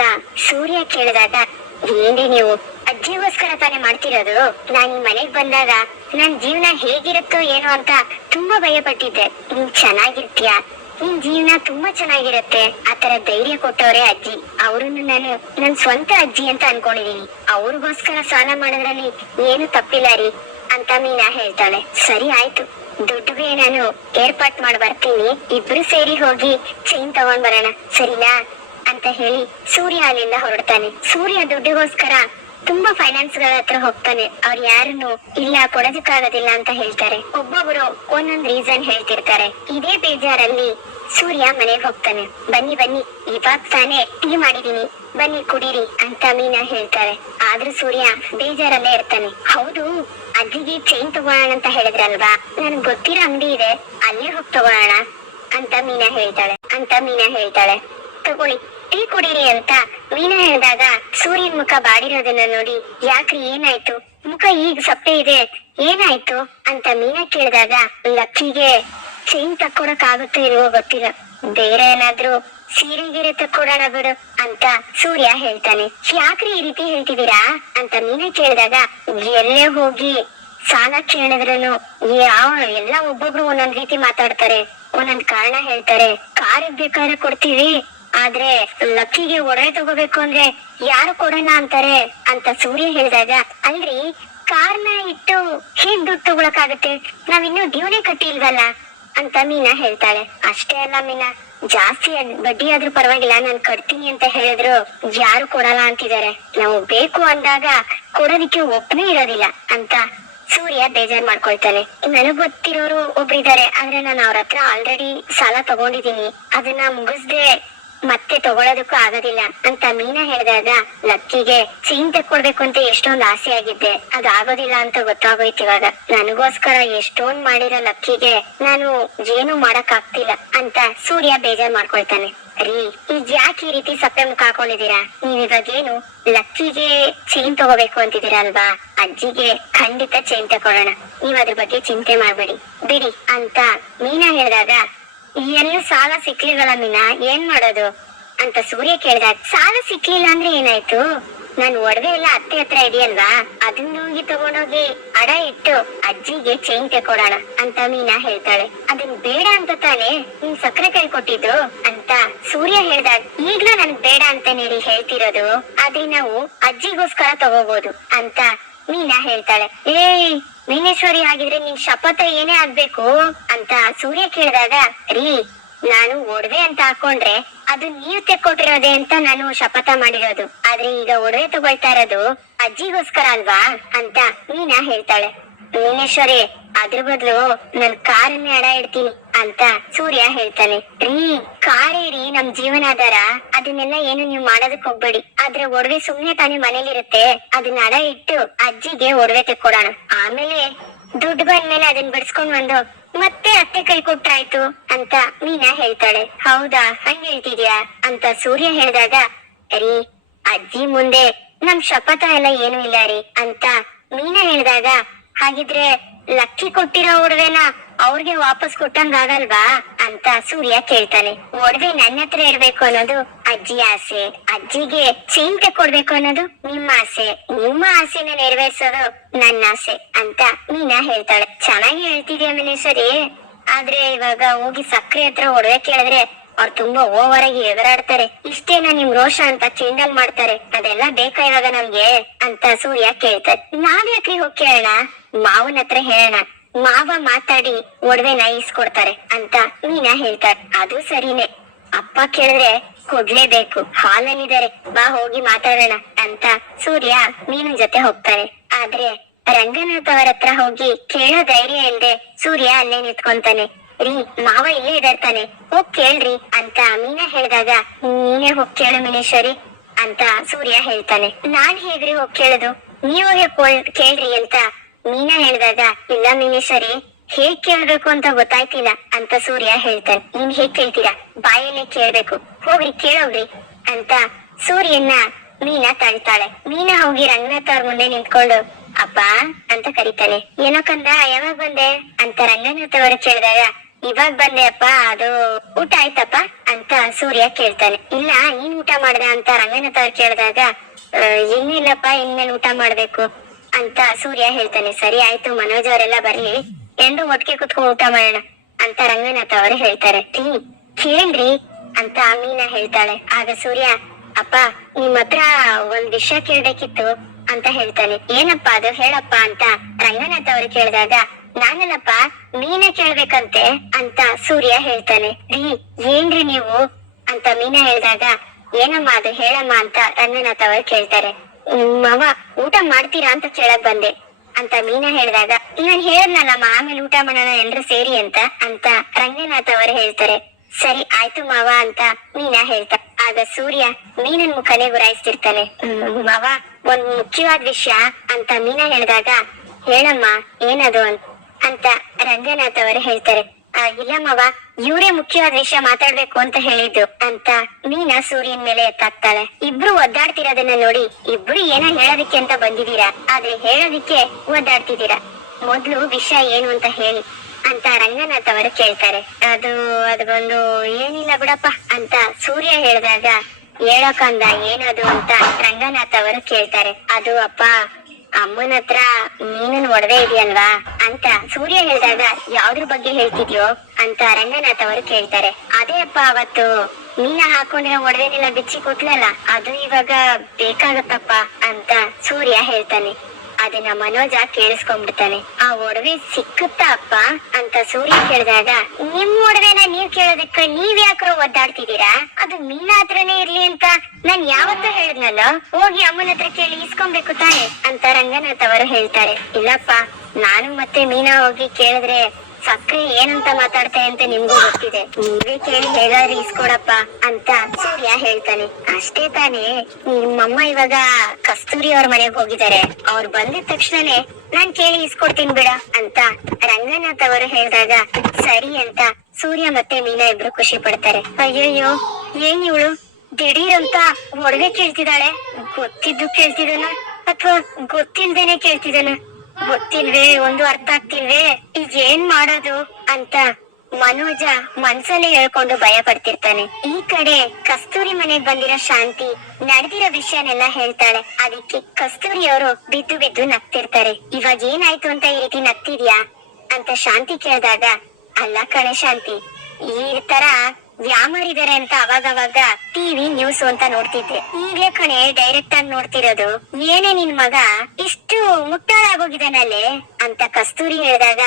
ಸೂರ್ಯ ಕೇಳಿದಾಗ ಏನ್ರಿ ನೀವು? ಅಜ್ಜಿಗೋಸ್ಕರ ತಾನೇ ಮಾಡ್ತಿರೋದು? ನಾನ್ ಈ ಮನೆಗ್ ಬಂದಾಗ ನನ್ ಜೀವನ ಹೇಗಿರುತ್ತೋ ಏನೋ ಅಂತ ತುಂಬಾ ಭಯ ಪಟ್ಟಿದ್ದೆ ನೀನ್ ಚೆನ್ನಾಗಿರ್ತೀಯ? ನಿನ್ ಜೀವನ ತುಂಬಾ ಚೆನ್ನಾಗಿರತ್ತೆ. ಆತರ ಧೈರ್ಯ ಕೊಟ್ಟವ್ರೆ ಅಜ್ಜಿ. ಅವ್ರನ್ನು ನಾನು ನನ್ ಸ್ವಂತ ಅಜ್ಜಿ ಅಂತ ಅನ್ಕೊಂಡಿದೀನಿ. ಅವ್ರಿಗೋಸ್ಕರ ಸಾಲ ಮಾಡೋದ್ರಲ್ಲಿ ಏನು ತಪ್ಪಿಲ್ಲ ರೀ ಅಂತ ಮೀನಾ ಹೇಳ್ತಾಳೆ. ಸರಿ ಆಯ್ತು. ದುಡ್ಡುಗೆ ನಾನು ಏರ್ಪಾಟ್ ಮಾಡಿ ಬರ್ತೀನಿ. ಇಬ್ರು ಸೇರಿ ಹೋಗಿ ಚೈನ್ ತಗೊಂಡ್ ಬರೋಣ. ಸರಿನಾ? ಅಂತ ಹೇಳಿ ಸೂರ್ಯ ಅಲ್ಲಿಂದ ಹೊರಡ್ತಾನೆ. ಸೂರ್ಯ ದುಡ್ಡಿಗೋಸ್ಕರ ತುಂಬಾ ಫೈನಾನ್ಸ್ಗಳ ಹತ್ರ ಹೋಗ್ತಾನೆ. ಅವ್ರು ಯಾರನ್ನು ಇಲ್ಲ, ಕೊಡೋದಕ್ಕಾಗೋದಿಲ್ಲ ಅಂತ ಹೇಳ್ತಾರೆ. ಒಬ್ಬೊಬ್ರು ಒಂದೊಂದ್ ರೀಸನ್ ಹೇಳ್ತಿರ್ತಾರೆ. ಇದೇ ಬೇಜಾರಲ್ಲಿ ಸೂರ್ಯ ಮನೆಗೆ ಹೋಗ್ತಾನೆ. ಬನ್ನಿ ಬನ್ನಿ ಇವಾಗ ತಾನೇ ಟೀ ಮಾಡಿದೀನಿ. ಬನ್ನಿ, ಕುಡೀರಿ ಅಂತ ಮೀನಾ ಹೇಳ್ತಾರೆ. ಆದ್ರೂ ಸೂರ್ಯ ಬೇಜಾರಲ್ಲೇ ಇರ್ತಾನೆ. ಹೌದು ಅಜ್ಜಿಗೆ ಚೈನ್ ತಗೋಣ ಅಂತ ಹೇಳಿದ್ರಲ್ವಾ? ನನ್ ಗೊತ್ತಿರೋ ಅಂಗಡಿ ಇದೆ, ಅಲ್ಲೇ ಹೋಗಿ ತಗೋಣ ಅಂತ ಮೀನಾ ಹೇಳ್ತಾಳೆ. ಅಂತ ಮೀನಾ ಹೇಳ್ತಾಳೆ. ತಗೊಳ್ಳಿ. ಟೀ ಕುಡೀರಿ ಅಂತ ಮೀನಾ ಹೇಳಿದಾಗ ಸೂರ್ಯನ್ ಮುಖ ಬಾಡಿರೋದನ್ನ ನೋಡಿ, ಯಾಕ್ರಿ ಏನಾಯ್ತು? ಮುಖ ಈಗ ಸಪ್ಪೆ ಇದೆ, ಏನಾಯ್ತು? ಅಂತ ಮೀನಾ ಕೇಳಿದಾಗ, ಲಕ್ಕಿಗೆ ಚೈನ್ ತಕ್ಕೊಡಕ್ ಆಗುತ್ತೋ ಇಲ್ವೋ ಗೊತ್ತಿಲ್ಲ. ಬೇರೆ ಏನಾದ್ರೂ ಸೀರೆ ಗೀರೆ ತಕ್ಕೊಡೋಣ ಬಿಡು ಅಂತ ಸೂರ್ಯ ಹೇಳ್ತಾನೆ. ಯಾಕ್ರಿ ಈ ರೀತಿ ಹೇಳ್ತಿದ್ದೀರಾ? ಅಂತ ಮೀನಾ ಕೇಳಿದಾಗ, ಎಲ್ಲೇ ಹೋಗಿ ಸಾಲ ಕೇಳಿದ್ರು ಯಾವ ಎಲ್ಲ ಒಬ್ಬೊಬ್ರು ಒಂದೊಂದ್ ರೀತಿ ಮಾತಾಡ್ತಾರೆ, ಒಂದೊಂದ್ ಕಾರಣ ಹೇಳ್ತಾರೆ. ಕಾರ್ ಬೇಕಾದ್ರೆ ಕೊಡ್ತೀವಿ ಆದ್ರೆ ಲಕ್ಕಿಗೆ ಒಡವೆ ತಗೋಬೇಕು ಅಂದ್ರೆ ಯಾರು ಕೊಡೋಣ ಅಂತಾರೆ ಅಂತ ಸೂರ್ಯ ಹೇಳಿದಾಗ, ಅಲ್ರಿ, ಕಾರ್ನ ಇಟ್ಟು ಹೇಗ್ ದುಡ್ಡು ತಗೊಳಕಾಗತ್ತೆ ನಾವಿನ್ನು ಡ್ಯೂನೇ ಕಟ್ಟಿಲ್ವಲ್ಲ ಅಂತ ಮೀನಾ ಹೇಳ್ತಾಳೆ. ಅಷ್ಟೇ ಅಲ್ಲ ಮೀನಾ, ಜಾಸ್ತಿ ಬಡ್ಡಿ ಆದ್ರೂ ಪರವಾಗಿಲ್ಲ, ನಾನ್ ಕಟ್ತೀನಿ ಅಂತ ಹೇಳಿದ್ರು ಯಾರು ಕೊಡಲ್ಲ ಅಂತಿದ್ದಾರೆ. ನಾವು ಬೇಕು ಅಂದಾಗ ಕೊಡೋದಿಕ್ಕೆ ಒಪ್ಪನೇ ಇರೋದಿಲ್ಲ ಅಂತ ಸೂರ್ಯ ಬೇಜಾರ್ ಮಾಡ್ಕೊಳ್ತಾನೆ ನನಗ್ ಗೊತ್ತಿರೋರು ಒಬ್ರಿದ್ದಾರೆ ಆದ್ರೆ ನಾನು ಅವ್ರ ಹತ್ರ ಆಲ್ರೆಡಿ ಸಾಲ ತಗೊಂಡಿದೀನಿ ಅದನ್ನ ಮುಗಿಸ್ದೆ ಮತ್ತೆ ತಗೊಳೋದಕ್ಕೂ ಆಗೋದಿಲ್ಲ ಅಂತ ಮೀನಾ ಹೇಳಿದಾಗ, ಲಕ್ಕಿಗೆ ಸೀನ್ ತಕ್ಕೊಡ್ಬೇಕು ಅಂತ ಎಷ್ಟೊಂದ್ ಆಸೆ ಆಗಿದ್ದೆ. ಅದು ಆಗೋದಿಲ್ಲ ಅಂತ ಗೊತ್ತಾಗೋಯ್ತು ಇವಾಗ. ನನಗೋಸ್ಕರ ಎಷ್ಟೊಂದ್ ಮಾಡಿರೋ ಲಕ್ಕಿಗೆ ನಾನು ಏನು ಮಾಡಕ್ ಆಗ್ತಿಲ್ಲ ಅಂತ ಸೂರ್ಯ ಬೇಜಾರ್ ಮಾಡ್ಕೊಳ್ತಾನೆ. ರೀ, ಈಗ ಯಾಕೆ ಈ ರೀತಿ ಸಪ್ಪೆ ಮುಖ ಹಾಕೊಂಡಿದ್ದೀರಾ? ನೀವ್ ಇವಾಗ ಏನು ಲಕ್ಕಿಗೆ ಚೈನ್ ತಗೋಬೇಕು ಅಂತಿದ್ದೀರಾ ಅಲ್ವಾ? ಅಜ್ಜಿಗೆ ಖಂಡಿತ ಚೈನ್ ತಗೊಳ್ಳೋಣ. ನೀವ್ ಅದ್ರ ಬಗ್ಗೆ ಚಿಂತೆ ಮಾಡ್ಬೇಡಿ. ಬಿಡಿ ಅಂತ ಮೀನಾ ಹೇಳಿದಾಗ ಎಲ್ಲೂ ಸಾಲ ಸಿಕ್ಲಿಲ್ವಲ್ಲ ಮೀನಾ? ಏನ್ ಮಾಡೋದು? ಅಂತ ಸೂರ್ಯ ಕೇಳ್ದ ಸಾಲ ಸಿಕ್ಲಿಲ್ಲ ಅಂದ್ರೆ ಏನಾಯ್ತು? ನನ್ ಒಡವೆ ಎಲ್ಲ ಅತ್ತೆ ಹತ್ರ ಇದೆಯಲ್ವಾ? ಅದನ್ನ ಹೋಗಿ ತಗೊಂಡೋಗಿ ಅಡ ಇಟ್ಟು ಅಜ್ಜಿಗೆ ಚೈನ್ ತೆಕೊಡೋಣ ಅಂತ ಮೀನಾ ಹೇಳ್ತಾಳೆ. ಅದನ್ ಬೇಡ ಅಂತ ತಾನೇ ನಿನ್ ಸಕ್ಕರೆ ಕೈ ಕೊಟ್ಟಿದ್ದು ಅಂತ ಸೂರ್ಯ ಹೇಳ್ದಾಗ, ಈಗ್ಲೂ ನನ್ ಬೇಡ ಅಂತ ನೀರಿ ಹೇಳ್ತಿರೋದು. ಆದ್ರೆ ನಾವು ಅಜ್ಜಿಗೋಸ್ಕರ ತಗೋಬಹುದು ಅಂತ ಮೀನಾ ಹೇಳ್ತಾಳೆ, ಏಯ್, ಮೀನೇಶ್ವರಿ ಆಗಿದ್ರೆ ನಿನ್ ಶಪಥ ಏನೇ ಆಗ್ಬೇಕು? ಅಂತ ಸೂರ್ಯ ಕೇಳಿದಾಗ, ರೀ, ನಾನು ಒಡವೆ ಅಂತ ಹಾಕೊಂಡ್ರೆ ಅದು ನೀವ್ ತೆಕ್ಕೊಟ್ಟಿರೋದೆ ಅಂತ ನಾನು ಶಪಥ ಮಾಡಿರೋದು. ಆದ್ರೆ ಈಗ ಒಡವೆ ತಗೊಳ್ತಾ ಇರೋದು ಅಜ್ಜಿಗೋಸ್ಕರ ಅಲ್ವಾ? ಅಂತ ಮೀನಾ ಹೇಳ್ತಾಳೆ. ಮೀನೇಶ್ವರಿ ಅದ್ರ ಬದಲು ನನ್ ಕಾರನ್ನೇ ಅಡ ಇಡ್ತೀನಿ ಅಂತ ಸೂರ್ಯ ಹೇಳ್ತಾನೆ. ರೀ, ಕಾರೇ ರೀ, ನಮ್ ಜೀವನಾಧಾರ. ಅದನ್ನೆಲ್ಲ ಏನು ನೀವು ಮಾಡೋದಕ್ ಹೋಗ್ಬೇಡಿ. ಆದ್ರೆ ಒಡವೆ ಸುಮ್ನೆ ತಾನೇ ಮನೇಲಿರುತ್ತೆ. ಅದನ್ನ ಅಡ ಇಟ್ಟು ಅಜ್ಜಿಗೆ ಒಡವೆ ತೆಕ್ಕೊಡೋಣ. ಆಮೇಲೆ ದುಡ್ಡು ಬಂದ್ಮೇಲೆ ಅದನ್ನ ಬಿಡಿಸ್ಕೊಂಡ್ ಬಂದು ಮತ್ತೆ ಅತ್ತೆ ಕೈ ಕೊಟ್ಟಾಯ್ತು ಅಂತ ಮೀನಾ ಹೇಳ್ತಾಳೆ. ಹೌದಾ, ಹಂಗ್ ಹೇಳ್ತಿದ್ಯಾ ಅಂತ ಸೂರ್ಯ ಹೇಳಿದಾಗ, ರೀ, ಅಜ್ಜಿ ಮುಂದೆ ನಮ್ ಶಪಥ ಎಲ್ಲ ಏನು ಇಲ್ಲ ರೀ ಅಂತ ಮೀನಾ ಹೇಳಿದಾಗ ಹಾಗಿದ್ರೆ ಲಕ್ಕಿ ಕೊಟ್ಟಿರೋ ಒಡವೆನ ಅವ್ರಿಗೆ ವಾಪಸ್ ಕೊಟ್ಟಂಗಾಗಲ್ವಾ ಅಂತ ಸೂರ್ಯ ಕೇಳ್ತಾನೆ. ಒಡವೆ ನನ್ನ ಹತ್ರ ಇರ್ಬೇಕು ಅನ್ನೋದು ಅಜ್ಜಿ ಆಸೆ. ಅಜ್ಜಿಗೆ ಚಿಂತೆ ಕೊಡ್ಬೇಕು ಅನ್ನೋದು ನಿಮ್ಮ ಆಸೆ. ನಿಮ್ಮ ಆಸೆನ ನೆರವೇರ್ಸೋದು ನನ್ನ ಆಸೆ ಅಂತ ಮೀನಾ ಹೇಳ್ತಾಳೆ. ಚೆನ್ನಾಗಿ ಹೇಳ್ತಿದ್ಯಾ ಸರಿ ಆದ್ರೆ ಇವಾಗ ಹೋಗಿ ಸಕ್ರೆ ಹತ್ರ ಒಡವೆ ಕೇಳಿದ್ರೆ ಅವ್ರು ತುಂಬಾ ಓವರ್ ಆಗಿ ಎಗರಾಡ್ತಾರೆ ಇಷ್ಟೇನ ನಿಮ್ ರೋಷ ಅಂತ ಚಿಂಡಲ್ ಮಾಡ್ತಾರೆ? ಅದೆಲ್ಲ ಬೇಕಾ ಇವಾಗ ನಮ್ಗೆ? ಅಂತ ಸೂರ್ಯ ಕೇಳ್ತಾರೆ ನಾವ್ ಯಾಕ್ರಿ ಹೋಗಿ ಕೇಳೋಣ? ಮಾವನ ಹತ್ರ ಹೇಳೋಣ. ಮಾವ ಮಾತಾಡಿ ಒಡವೆ ನಾಯಿಸ್ಕೊಡ್ತಾರೆ ಅಂತ ಮೀನಾ ಹೇಳ್ತಾರೆ ಅದು ಸರಿನೇ. ಅಪ್ಪ ಕೇಳಿದ್ರೆ ಕೊಡ್ಲೇಬೇಕು. ಹಾಲಲ್ಲಿದ್ದಾರೆ. ಬಾ ಹೋಗಿ ಮಾತಾಡೋಣ ಅಂತ ಸೂರ್ಯ ಮೀನಿನ ಜೊತೆ ಹೋಗ್ತಾನೆ ಆದ್ರೆ ರಂಗನಾಥ್ ಅವರ ಹತ್ರ ಹೋಗಿ ಕೇಳೋ ಧೈರ್ಯ ಇಲ್ದೆ ಸೂರ್ಯ ಅಲ್ಲೇ ನಿಂತ್ಕೊಂತಾನೆ. ರೀ, ಮಾವ ಇಲ್ಲೇ ಇದಾರ್ ತಾನೆ. ಹೋಗ್ ಕೇಳ್ರಿ ಅಂತ ಮೀನಾ ಹೇಳಿದಾಗ, ನೀನೇ ಹೋಗ್ ಕೇಳು ಮಿನೇಶ್ವರಿ ಅಂತ ಸೂರ್ಯ ಹೇಳ್ತಾನೆ. ನಾನ್ ಹೇಗ್ರಿ ಹೋಗ್ ಕೇಳುದು? ನೀವು ಹೋಗಿ ಕೇಳ್ರಿ ಅಂತ ಮೀನಾ ಹೇಳಿದಾಗ, ಇಲ್ಲ ಮೀನೇಶ್ವರಿ, ಹೇಗ್ ಕೇಳ್ಬೇಕು ಅಂತ ಗೊತ್ತಾಯ್ತಿಲ್ಲ ಅಂತ ಸೂರ್ಯ ಹೇಳ್ತಾನೆ. ನೀನ್ ಹೇಗ್ ಕೇಳ್ತೀರಾ? ಬಾಯಲ್ಲೇ ಕೇಳ್ಬೇಕು. ಹೋಗ್ರಿ, ಕೇಳೋಗ್ರಿ ಅಂತ ಸೂರ್ಯನ್ನ ಮೀನಾ ತಳ್ತಾಳೆ. ಮೀನಾ ಹೋಗಿ ರಂಗನಾಥ್ ಅವ್ರ ಮುಂದೆ ನಿಂತ್ಕೊಂಡು ಅಪ್ಪ ಅಂತ ಕರೀತಾನೆ. ಏನೋ ಕಂದ, ಯಾವಾಗ ಬಂದೆ? ಅಂತ ರಂಗನಾಥ್ ಅವರು ಕೇಳಿದಾಗ ಇವಾಗ ಬಂದೆಯಪ್ಪ ಅದು ಊಟ ಆಯ್ತಪ್ಪ ಅಂತ ಸೂರ್ಯ ಕೇಳ್ತಾನೆ. ಇಲ್ಲ ಏನ್ ಊಟ ಮಾಡ್ದೆ ಅಂತ ರಂಗನಾಥ್ ಅವ್ರು ಕೇಳಿದಾಗ "ಆ, ಇನ್ನಿಲ್ಲಪ್ಪ ಇನ್ಮೇಲೆ ಊಟ ಮಾಡ್ಬೇಕು ಅಂತ ಸೂರ್ಯ ಹೇಳ್ತಾನೆ. ಸರಿ ಆಯ್ತು ಮನೋಜ್ ಅವರೆಲ್ಲ ಬರ್ಲಿ ಎಂದು ಒಟ್ಟಿಗೆ ಕುತ್ಕೊಂಡು ಊಟ ಮಾಡೋಣ ಅಂತ ರಂಗನಾಥ್ ಅವರು ಹೇಳ್ತಾರೆ. ಹ್ಮ್ ಕೇಳ್ರಿ ಅಂತ ಮೀನಾ ಹೇಳ್ತಾಳೆ. ಆಗ ಸೂರ್ಯ ಅಪ್ಪ ನಿಮ್ ಹತ್ರ ಒಂದ್ ವಿಷಯ ಕೇಳ್ಬೇಕಿತ್ತು ಅಂತ ಹೇಳ್ತಾನೆ. ಏನಪ್ಪಾ ಅದು? ಹೇಳಪ್ಪ ಅಂತ ರಂಗನಾಥ್ ಅವರು ಕೇಳಿದಾಗ ನಾನಲ್ಲಪ್ಪ ಮೀನ ಕೇಳ್ಬೇಕಂತೆ ಅಂತ ಸೂರ್ಯ ಹೇಳ್ತಾನೆ. ರೀ ಏನ್ರಿ ನೀವು? ಅಂತ ಮೀನಾ ಹೇಳಿದಾಗ ಏನಮ್ಮ ಅದು ಹೇಳಮ್ಮ ಅಂತ ರಂಗನಾಥ್ ಅವರು ಕೇಳ್ತಾರೆ. ಮಾವ ಊಟ ಮಾಡ್ತೀರಾ ಅಂತ ಕೇಳಕ್ ಬಂದೆ. ಅಂತ ಮೀನಾ ಹೇಳಿದಾಗ ನಾನ್ ಹೇಳದ್ನಲ್ಲಮ್ಮ ಆಮೇಲೆ ಊಟ ಮಾಡೋಣ ಎಲ್ರು ಸೇರಿ ಅಂತ ಅಂತ ರಂಗನಾಥ್ ಅವರು ಹೇಳ್ತಾರೆ. ಸರಿ ಆಯ್ತು ಮಾವ ಅಂತ ಮೀನಾ ಹೇಳ್ತಾ ಆಗ ಸೂರ್ಯ ಮೀನನ್ ಮುಖನೇ ಗುರಾಯಿಸ್ತಿರ್ತಾನೆ. "ಹ್ಮ್, ಮಾವ ಒಂದ್ ಮುಖ್ಯವಾದ ವಿಷಯ ಅಂತ ಮೀನಾ ಹೇಳಿದಾಗ ಹೇಳಮ್ಮ ಏನದು ಅಂತ. ಅಂತ ರಂಗನಾಥ್ ಅವರು ಹೇಳ್ತಾರೆ. "ಆ, ಇಲ್ಲಮ್ಮವ ಮಾವ ಇವ್ರೇ ಮುಖ್ಯವಾದ ವಿಷಯ ಮಾತಾಡ್ಬೇಕು ಅಂತ ಹೇಳಿದ್ದು ಅಂತ ಮೀನಾ ಸೂರ್ಯನ್ ಮೇಲೆ ಎತ್ತಾಕ್ತಾಳೆ. ಇಬ್ರು ಒದ್ದಾಡ್ತಿರೋದನ್ನ ನೋಡಿ ಇಬ್ರು ಏನೋ ಹೇಳೋದಿಕ್ಕೆ ಅಂತ ಬಂದಿದ್ದೀರಾ? ಆದ್ರೆ ಹೇಳೋದಿಕ್ಕೆ ಒದ್ದಾಡ್ತಿದ್ದೀರಾ? ಮೊದ್ಲು ವಿಷಯ ಏನು ಅಂತ ಹೇಳಿ ಅಂತ ರಂಗನಾಥ್ ಅವರು ಕೇಳ್ತಾರೆ. ಅದು ಅದು ಬಂದು ಏನಿಲ್ಲ ಬಿಡಪ್ಪ ಅಂತ ಸೂರ್ಯ ಹೇಳಿದಾಗ ಹೇಳಕಂದ ಏನದು ಅಂತ ರಂಗನಾಥ್ ಅವರು ಕೇಳ್ತಾರೆ. ಅದು ಅಪ್ಪ ಅಮ್ಮನ ಹತ್ರ ನೀನನ್ ಒಡವೆ ಇದೆಯಲ್ವಾ ಅಂತ ಸೂರ್ಯ ಹೇಳಿದಾಗ ಯಾವ್ದ್ರ ಬಗ್ಗೆ ಹೇಳ್ತಿದ್ಯೋ ಅಂತ ರಂಗನಾಥ್ ಅವರು ಕೇಳ್ತಾರೆ. ಅದೇ ಅಪ್ಪ, ಅವತ್ತು ನೀನ ಹಾಕೊಂಡಿರೋ ಒಡವೆನೆಲ್ಲ ಬಿಚ್ಚಿ ಕೊಟ್ಲಲ್ಲ, ಅದು ಇವಾಗ ಬೇಕಾಗತ್ತಪ್ಪ ಅಂತ ಸೂರ್ಯ ಹೇಳ್ತಾನೆ. ಅದನ್ನ ಮನೋಜ ಕೇಳಿಸ್ಕೊಂಡ್ಬಿಡ್ತಾನೆ. ಆ ಒಡವೆ ಸಿಕ್ಕುತ್ತಾ ಅಪ್ಪ ಅಂತ ಸೂರ್ಯ ಕೇಳಿದಾಗ, ನಿಮ್ ಒಡವೆನ ನೀವ್ ಕೇಳೋದಕ್ಕ ನೀವ್ ಯಾಕ್ರೋ ಒದ್ದಾಡ್ತಿದ್ದೀರಾ? ಅದು ಮೀನಾ ಹತ್ರನೇ ಇರ್ಲಿ ಅಂತ ನಾನ್ ಯಾವತ್ತೂ ಹೇಳಿದ್ನಲ್ಲ? ಹೋಗಿ ಅಮ್ಮನ ಹತ್ರ ಕೇಳಿ ಇಸ್ಕೊಬೇಕು ತಾನೆ, ಅಂತ ರಂಗನಾಥ್ ಅವರು ಹೇಳ್ತಾರೆ. ಇಲ್ಲಪ್ಪ, ನಾನು ಮತ್ತೆ ಮೀನಾ ಹೋಗಿ ಕೇಳಿದ್ರೆ ಸಕ್ರೆ ಏನಂತ ಮಾತಾಡ್ತೆ ಅಂತ ನಿಮ್ಗೂ ಗೊತ್ತಿದೆ. ನೀವೇ ಕೇಳಿ ಹೇಗಾದ್ರೂ ಇಸ್ಕೊಡಪ್ಪ ಅಂತ ಸೂರ್ಯ ಹೇಳ್ತಾನೆ. ಅಷ್ಟೇ ತಾನೇ ನಿಮ್ಮಮ್ಮ ಇವಾಗ ಕಸ್ತೂರಿ ಅವ್ರ ಮನೆಗೆ ಹೋಗಿದ್ದಾರೆ. ಅವ್ರು ಬಂದಿದ ತಕ್ಷಣನೇ ನಾನ್ ಕೇಳಿ ಇಸ್ಕೊಡ್ತೀನಿ ಬಿಡ ಅಂತ ರಂಗನಾಥ್ ಅವರು ಹೇಳಿದಾಗ, ಸರಿ ಅಂತ ಸೂರ್ಯ ಮತ್ತೆ ಮೀನಾ ಇಬ್ರು ಖುಷಿ ಪಡ್ತಾರೆ. ಅಯ್ಯಯ್ಯೋ, ಏನ್ ಇವಳು? ದಿಢೀರ್ ಅಂತ ಒಡವೆ ಕೇಳ್ತಿದ್ದಾಳೆ? ಗೊತ್ತಿದ್ದು ಕೇಳ್ತಿದನ ಅಥವಾ ಗೊತ್ತಿಲ್ದೇನೆ ಕೇಳ್ತಿದನ ಗೊತ್ತಿಲ್ವೇ, ಒಂದು ಅರ್ಥ ಆಗ್ತಿಲ್ವೇ? ಈಗ ಏನ್ ಮಾಡೋದು ಅಂತ ಮನೋಜ ಮನ್ಸಲ್ಲೇ ಹೇಳ್ಕೊಂಡು ಭಯ ಪಡ್ತಿರ್ತಾನೆ. ಈ ಕಡೆ ಕಸ್ತೂರಿ ಮನೆಗ್ ಬಂದಿರೋ ಶಾಂತಿ ನಡೆದಿರೋ ವಿಷಯನೆಲ್ಲ ಹೇಳ್ತಾಳೆ. ಅದಕ್ಕೆ ಕಸ್ತೂರಿ ಅವರು ಬಿದ್ದು ಬಿದ್ದು ನಗ್ತಿರ್ತಾರೆ. ಇವಾಗ ಏನಾಯ್ತು ಅಂತ ಈ ರೀತಿ ನಗ್ತಿದ್ಯಾ? ಅಂತ ಶಾಂತಿ ಕೇಳಿದಾಗ, ಅಲ್ಲ ಕಣೆ ಶಾಂತಿ, ಈ ತರ ವ್ಯಾಮರಿದ್ದಾರೆ ಅಂತ ಅವಾಗವಾಗ ಅವಾಗ ಟಿವಿ ನ್ಯೂಸ್ ಅಂತ ನೋಡ್ತಿದ್ದೆ. ಈಗ ಕಣೆ ಡೈರೆಕ್ಟ್ ಆಗಿ ನೋಡ್ತಿರೋದು. ಏನೇ ನಿನ್ ಮಗ, ಇಷ್ಟು ಮುಟ್ಟಾಳಾಗೋಗಿದಾನಲ್ಲೇ ಅಂತ ಕಸ್ತೂರಿ ಹೇಳಿದಾಗ,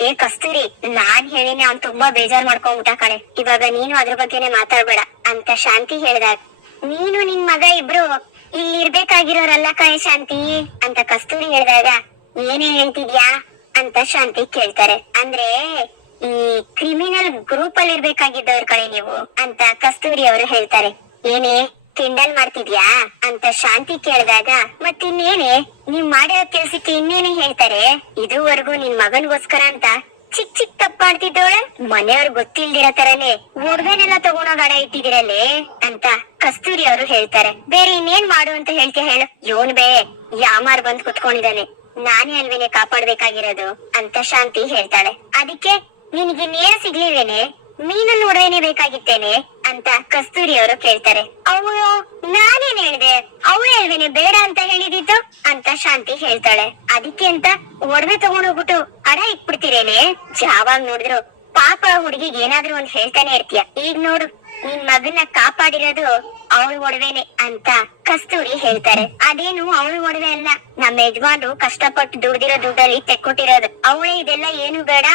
ಏ ಕಸ್ತೂರಿ, ನಾನ್ ಹೇಳಿನಿ, ಅವ್ನ್ ತುಂಬಾ ಬೇಜಾರ್ ಮಾಡ್ಕೊಂಡ್ಬಿಟ್ಟ ಕಣೆ. ಇವಾಗ ನೀನು ಅದ್ರ ಬಗ್ಗೆನೆ ಮಾತಾಡ್ಬೇಡ, ಅಂತ ಶಾಂತಿ ಹೇಳಿದಾಗ, ನೀನು ನಿನ್ ಮಗ ಇಬ್ರು ಇಲ್ಲಿ ಇರ್ಬೇಕಾಗಿರೋರಲ್ಲ ಕಣೆ ಶಾಂತಿ, ಅಂತ ಕಸ್ತೂರಿ ಹೇಳಿದಾಗ, ಏನೇ ಹೇಳ್ತಿದ್ಯಾ? ಅಂತ ಶಾಂತಿ ಕೇಳ್ತಾರೆ. ಅಂದ್ರೆ ಈ ಕ್ರಿಮಿನಲ್ ಗ್ರೂಪ್ ಅಲ್ಲಿ ಇರ್ಬೇಕಾಗಿದ್ದವ್ರ ಕಡೆ ನೀವು ಅಂತ ಕಸ್ತೂರಿ ಅವರು ಹೇಳ್ತಾರೆ. ಏನೇ ಕಿಂಡಲ್ ಮಾಡ್ತಿದ್ಯಾ? ಅಂತ ಶಾಂತಿ ಕೇಳಿದಾಗ, ಮತ್ತಿನ್ನೇನೆ, ನೀವ್ ಮಾಡಿರೋ ಕೆಲ್ಸಕ್ಕೆ ಇನ್ನೇನೆ ಹೇಳ್ತಾರೆ? ಇದುವರೆಗೂ ನಿನ್ ಮಗನ್ಗೋಸ್ಕರ ಅಂತ ಚಿಕ್ ಚಿಕ್ ತಪ್ಪ ಮಾಡ್ತಿದ್ದವಳೆ ಮನೆಯವ್ರು ಗೊತ್ತಿಲ್ದಿರೋ ತರನೇ ಒಡವೆನೆಲ್ಲ ತಗೊಂಡೋಗಾಡ ಇಟ್ಟಿದಿರಲ್ಲೇ ಅಂತ ಕಸ್ತೂರಿ ಅವರು ಹೇಳ್ತಾರೆ. ಬೇರೆ ಇನ್ನೇನ್ ಮಾಡು ಅಂತ ಹೇಳ್ತೀಯ ಹೇಳು. ಯೋನ್ ಬೇ, ಯಾಮಾರ್ ಬಂದ್ ಕುತ್ಕೊಂಡಿದ್ದಾನೆ. ನಾನೇ ಅಲ್ವೇನೆ ಕಾಪಾಡ್ಬೇಕಾಗಿರೋದು? ಅಂತ ಶಾಂತಿ ಹೇಳ್ತಾಳೆ. ಅದಕ್ಕೆ ನಿನಗೆ ನೇರ ಸಿಗ್ಲಿಲ್ವೇನೆ? ಮೀನನ್ನು ಒಡವೇನೆ ಬೇಕಾಗಿತ್ತೇನೆ ಅಂತ ಕಸ್ತೂರಿ ಅವರು ಕೇಳ್ತಾರೆ. ಅವಳು ನಾನೇನ್ ಹೇಳ್ದೆ? ಅವಳು ಹೇಳ್ದೇನೆ ಬೇಡ ಅಂತ ಹೇಳಿದಿದ್ದು ಅಂತ ಶಾಂತಿ ಹೇಳ್ತಾಳೆ. ಅದಕ್ಕೆ ಅಂತ ಒಡವೆ ತಗೊಂಡೋಗ್ಬಿಟ್ಟು ಅಡ ಇಟ್ಬಿಡ್ತಿರೇನೆ? ಯಾವಾಗ ನೋಡಿದ್ರು ಪಾಪ ಹುಡುಗಿಗೆ ಏನಾದ್ರೂ ಒಂದ್ ಹೇಳ್ತಾನೆ ಇರ್ತೀಯ. ಈಗ ನೋಡು, ನಿನ್ ಮಗನ್ನ ಕಾಪಾಡಿರೋದು ಅವಳ ಒಡವೆನೆ ಅಂತ ಕಸ್ತೂರಿ ಹೇಳ್ತಾರೆ. ಅದೇನು ಅವಳು ಒಡವೆ ಅಲ್ಲ. ನಮ್ಮ ಯಜಮಾನ್ರು ಕಷ್ಟಪಟ್ಟು ದುಡ್ದಿರೋ ದುಡ್ಡಲ್ಲಿ ತೆಕ್ಕೊಟ್ಟಿರೋದು. ಅವಳೇ ಇದೆಲ್ಲ ಏನು ಬೇಡ.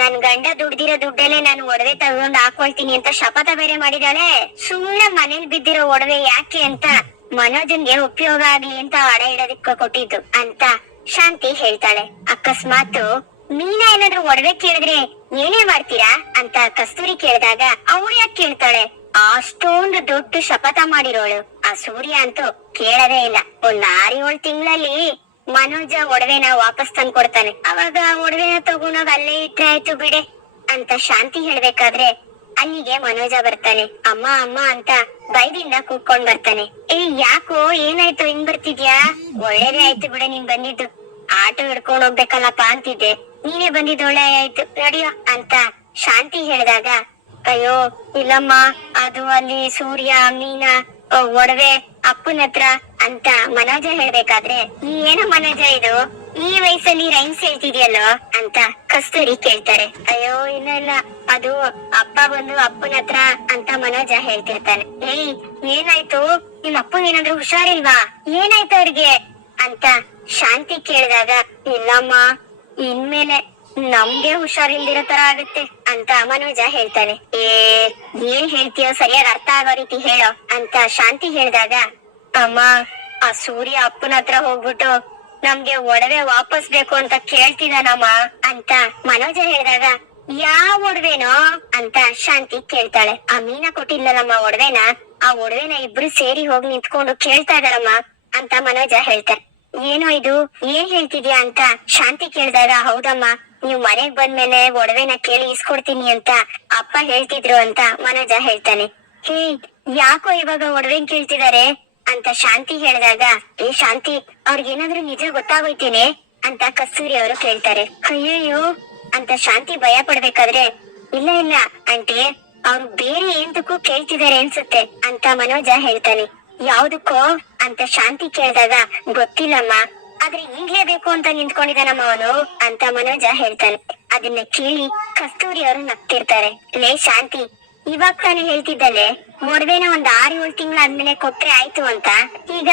ನನ್ ಗಂಡ ದುಡ್ದಿರೋ ದುಡ್ಡಲ್ಲೇ ನಾನು ಒಡವೆ ತಗೊಂಡ್ ಹಾಕೊಳ್ತೀನಿ ಅಂತ ಶಪಥ ಬೇರೆ ಮಾಡಿದಾಳೆ. ಸುಮ್ನೆ ಮನೇಲಿ ಬಿದ್ದಿರೋ ಒಡವೆ ಯಾಕೆ ಅಂತ ಮನೋಜನ್ಗೆ ಉಪಯೋಗ ಆಗ್ಲಿ ಅಂತ ಅಡ ಇಡೋದಕ್ಕೆ ಕೊಟ್ಟಿದ್ದು ಅಂತ ಶಾಂತಿ ಹೇಳ್ತಾಳೆ. ಅಕಸ್ಮಾತ್ ಮೀನಾ ಏನಾದ್ರು ಒಡವೆ ಕೇಳಿದ್ರೆ ಏನೇ ಮಾಡ್ತೀರಾ ಅಂತ ಕಸ್ತೂರಿ ಕೇಳಿದಾಗ ಅವಳು ಯಾಕೆ ಕೇಳ್ತಾಳೆ? ಅಷ್ಟೊಂದು ದುಡ್ಡು ಶಪಥ ಮಾಡಿರೋಳು. ಆ ಸೂರ್ಯ ಅಂತೂ ಕೇಳದೇ ಇಲ್ಲ. ಒಂದ್ ಆರ್ ಏಳ್ ತಿಂಗಳಲ್ಲಿ ಮನೋಜ ಒಡವೆನ ವಾಪಸ್ ತಂದ್ ಕೊಡ್ತಾನೆ ಅವಾಗ ಒಡವೆನ ತಗೊಂಡೋಗ ಅಲ್ಲೇ ಇಟ್ರೆ ಆಯ್ತು ಬಿಡೆ ಅಂತ ಶಾಂತಿ ಹೇಳ್ಬೇಕಾದ್ರೆ ಅಲ್ಲಿಗೆ ಮನೋಜ ಬರ್ತಾನೆ. ಅಮ್ಮ ಅಮ್ಮ ಅಂತ ಬೈದಿಂದ ಕೂತ್ಕೊಂಡ್ ಬರ್ತಾನೆ. ಏ, ಯಾಕೋ ಏನಾಯ್ತು? ಹಿಂಗ್ ಬರ್ತಿದ್ಯಾ? ಒಳ್ಳೇದೇ ಆಯ್ತು ಬಿಡೆ ನೀನ್ ಬಂದಿದ್ದು. ಆಟೋ ಹಿಡ್ಕೊಂಡ್ ಹೋಗ್ಬೇಕಲ್ಲಪ್ಪ ಅಂತಿದ್ದೆ. ನೀನೇ ಬಂದಿದ್ದು ಒಳ್ಳೆ ಆಯ್ತು. ನಡಿಯೋ ಅಂತ ಶಾಂತಿ ಹೇಳಿದಾಗ ಅಯ್ಯೋ, ಇಲ್ಲಮ್ಮ, ಅದು ಅಲ್ಲಿ ಸೂರ್ಯ, ಮೀನಾ ಒಡವೆ, ಅಪ್ಪನ ಹತ್ರ ಅಂತ ಮನೋಜ ಹೇಳ್ಬೇಕಾದ್ರೆ ಈ ಏನೋ ಮನೋಜ ಇದು? ಈ ವಯಸ್ಸಲ್ಲಿ ರೈಮ್ಸ್ ಹೇಳ್ತಿದ್ಯಲ್ಲೋ ಅಂತ ಕಸ್ತೂರಿ ಕೇಳ್ತಾರೆ. ಅಯ್ಯೋ ಇಲ್ಲ ಇಲ್ಲ. ಅದು ಅಪ್ಪ ಬಂದು ಅಪ್ಪನ ಹತ್ರ ಅಂತ ಮನೋಜ ಹೇಳ್ತಿರ್ತಾನೆ. ಏಯ್, ಏನಾಯ್ತು? ನಿಮ್ ಅಪ್ಪನ್ ಏನಾದ್ರು ಹುಷಾರಿಲ್ವಾ? ಏನಾಯ್ತು ಅವ್ರಿಗೆ? ಅಂತ ಶಾಂತಿ ಕೇಳಿದಾಗ, ಇಲ್ಲಮ್ಮ, ಇನ್ಮೇಲೆ ನಮ್ಗೆ ಹುಷಾರಿಲ್ದಿರೋ ತರ ಆಗುತ್ತೆ ಅಂತ ಮನೋಜ ಹೇಳ್ತಾನೆ. ಏ ಏನ್ ಹೇಳ್ತೀಯೋ ಸರಿಯಾಗಿ ಅರ್ಥ ಆಗೋ ರೀತಿ ಹೇಳೋ ಅಂತ ಶಾಂತಿ ಹೇಳಿದಾಗ, ಅಮ್ಮ, ಆ ಸೂರ್ಯ ಅಪ್ಪನ ಹತ್ರ ಹೋಗ್ಬಿಟ್ಟು ನಮ್ಗೆ ಒಡವೆ ವಾಪಸ್ ಬೇಕು ಅಂತ ಕೇಳ್ತಿದಾನಮ್ಮ ಅಂತ ಮನೋಜ ಹೇಳಿದಾಗ, ಯಾವ ಒಡವೆನೋ ಅಂತ ಶಾಂತಿ ಕೇಳ್ತಾಳೆ. ಆ ಮೀನ ಕೊಟ್ಟಿಲ್ಲಲ್ಲಮ್ಮ ಒಡವೆನ, ಆ ಒಡವೆನ ಇಬ್ರು ಸೇರಿ ಹೋಗಿ ನಿಂತ್ಕೊಂಡು ಕೇಳ್ತಾ ಇದಾರಮ್ಮ ಅಂತ ಮನೋಜ ಹೇಳ್ತಾರೆ ಏನೋ ಇದು, ಏನ್ ಹೇಳ್ತಿದ್ಯಾ ಅಂತ ಶಾಂತಿ ಕೇಳಿದಾಗ, ಹೌದಮ್ಮ ನೀವ್ ಮನೆಗ್ ಬಂದ್ಮೇಲೆ ಒಡವೆನ ಕೇಳಿ ಇಸ್ಕೊಡ್ತೀನಿ ಅಂತ ಅಪ್ಪ ಹೇಳ್ತಿದ್ರು ಅಂತ ಮನೋಜ ಹೇಳ್ತಾನೆ. ಹೇ, ಯಾಕೋ ಇವಾಗ ಒಡವೆನ್ ಕೇಳ್ತಿದಾರೆ? ಅಂತ ಶಾಂತಿ ಹೇಳಿದಾಗ, ಏ ಶಾಂತಿ, ಅವ್ರಿಗೇನಾದ್ರೂ ನಿಜ ಗೊತ್ತಾಗೋಯ್ತೇನೆ? ಅಂತ ಕಸ್ತೂರಿ ಅವರು ಕೇಳ್ತಾರೆ. ಅಯ್ಯಯ್ಯೋ, ಅಂತ ಶಾಂತಿ ಭಯ ಪಡ್ಬೇಕಾದ್ರೆ, ಇಲ್ಲ ಇಲ್ಲ, ಆಂಟಿ, ಅವ್ರು ಬೇರೆ ಎಂತಕ್ಕೂ ಕೇಳ್ತಿದಾರೆ ಅನ್ಸುತ್ತೆ, ಅಂತ ಮನೋಜ ಹೇಳ್ತಾನೆ. ಯಾವ್ದಕ್ಕೋ? ಅಂತ ಶಾಂತಿ ಕೇಳಿದಾಗ, ಗೊತ್ತಿಲ್ಲಮ್ಮ ಆದ್ರೆ ಈಗ್ಲೇ ಬೇಕು ಅಂತ ನಿಂತ್ಕೊಂಡಿದ್ದಾನಮ್ಮ ಅವನು ಅಂತ ಮನೋಜ ಹೇಳ್ತಾನೆ. ಅದನ್ನ ಕೇಳಿ ಕಸ್ತೂರಿ ಅವರು ನಗ್ತಿರ್ತಾರೆ. ಲೇ ಶಾಂತಿ, ಇವಾಗ ತಾನೇ ಹೇಳ್ತಿದ್ದಲ್ಲೇ ಒಡವೆನ ಒಂದ್ ಆರ್ ಏಳು ತಿಂಗಳಾದ್ಮೇಲೆ ಕೊಟ್ರೆ ಆಯ್ತು ಅಂತ. ಈಗ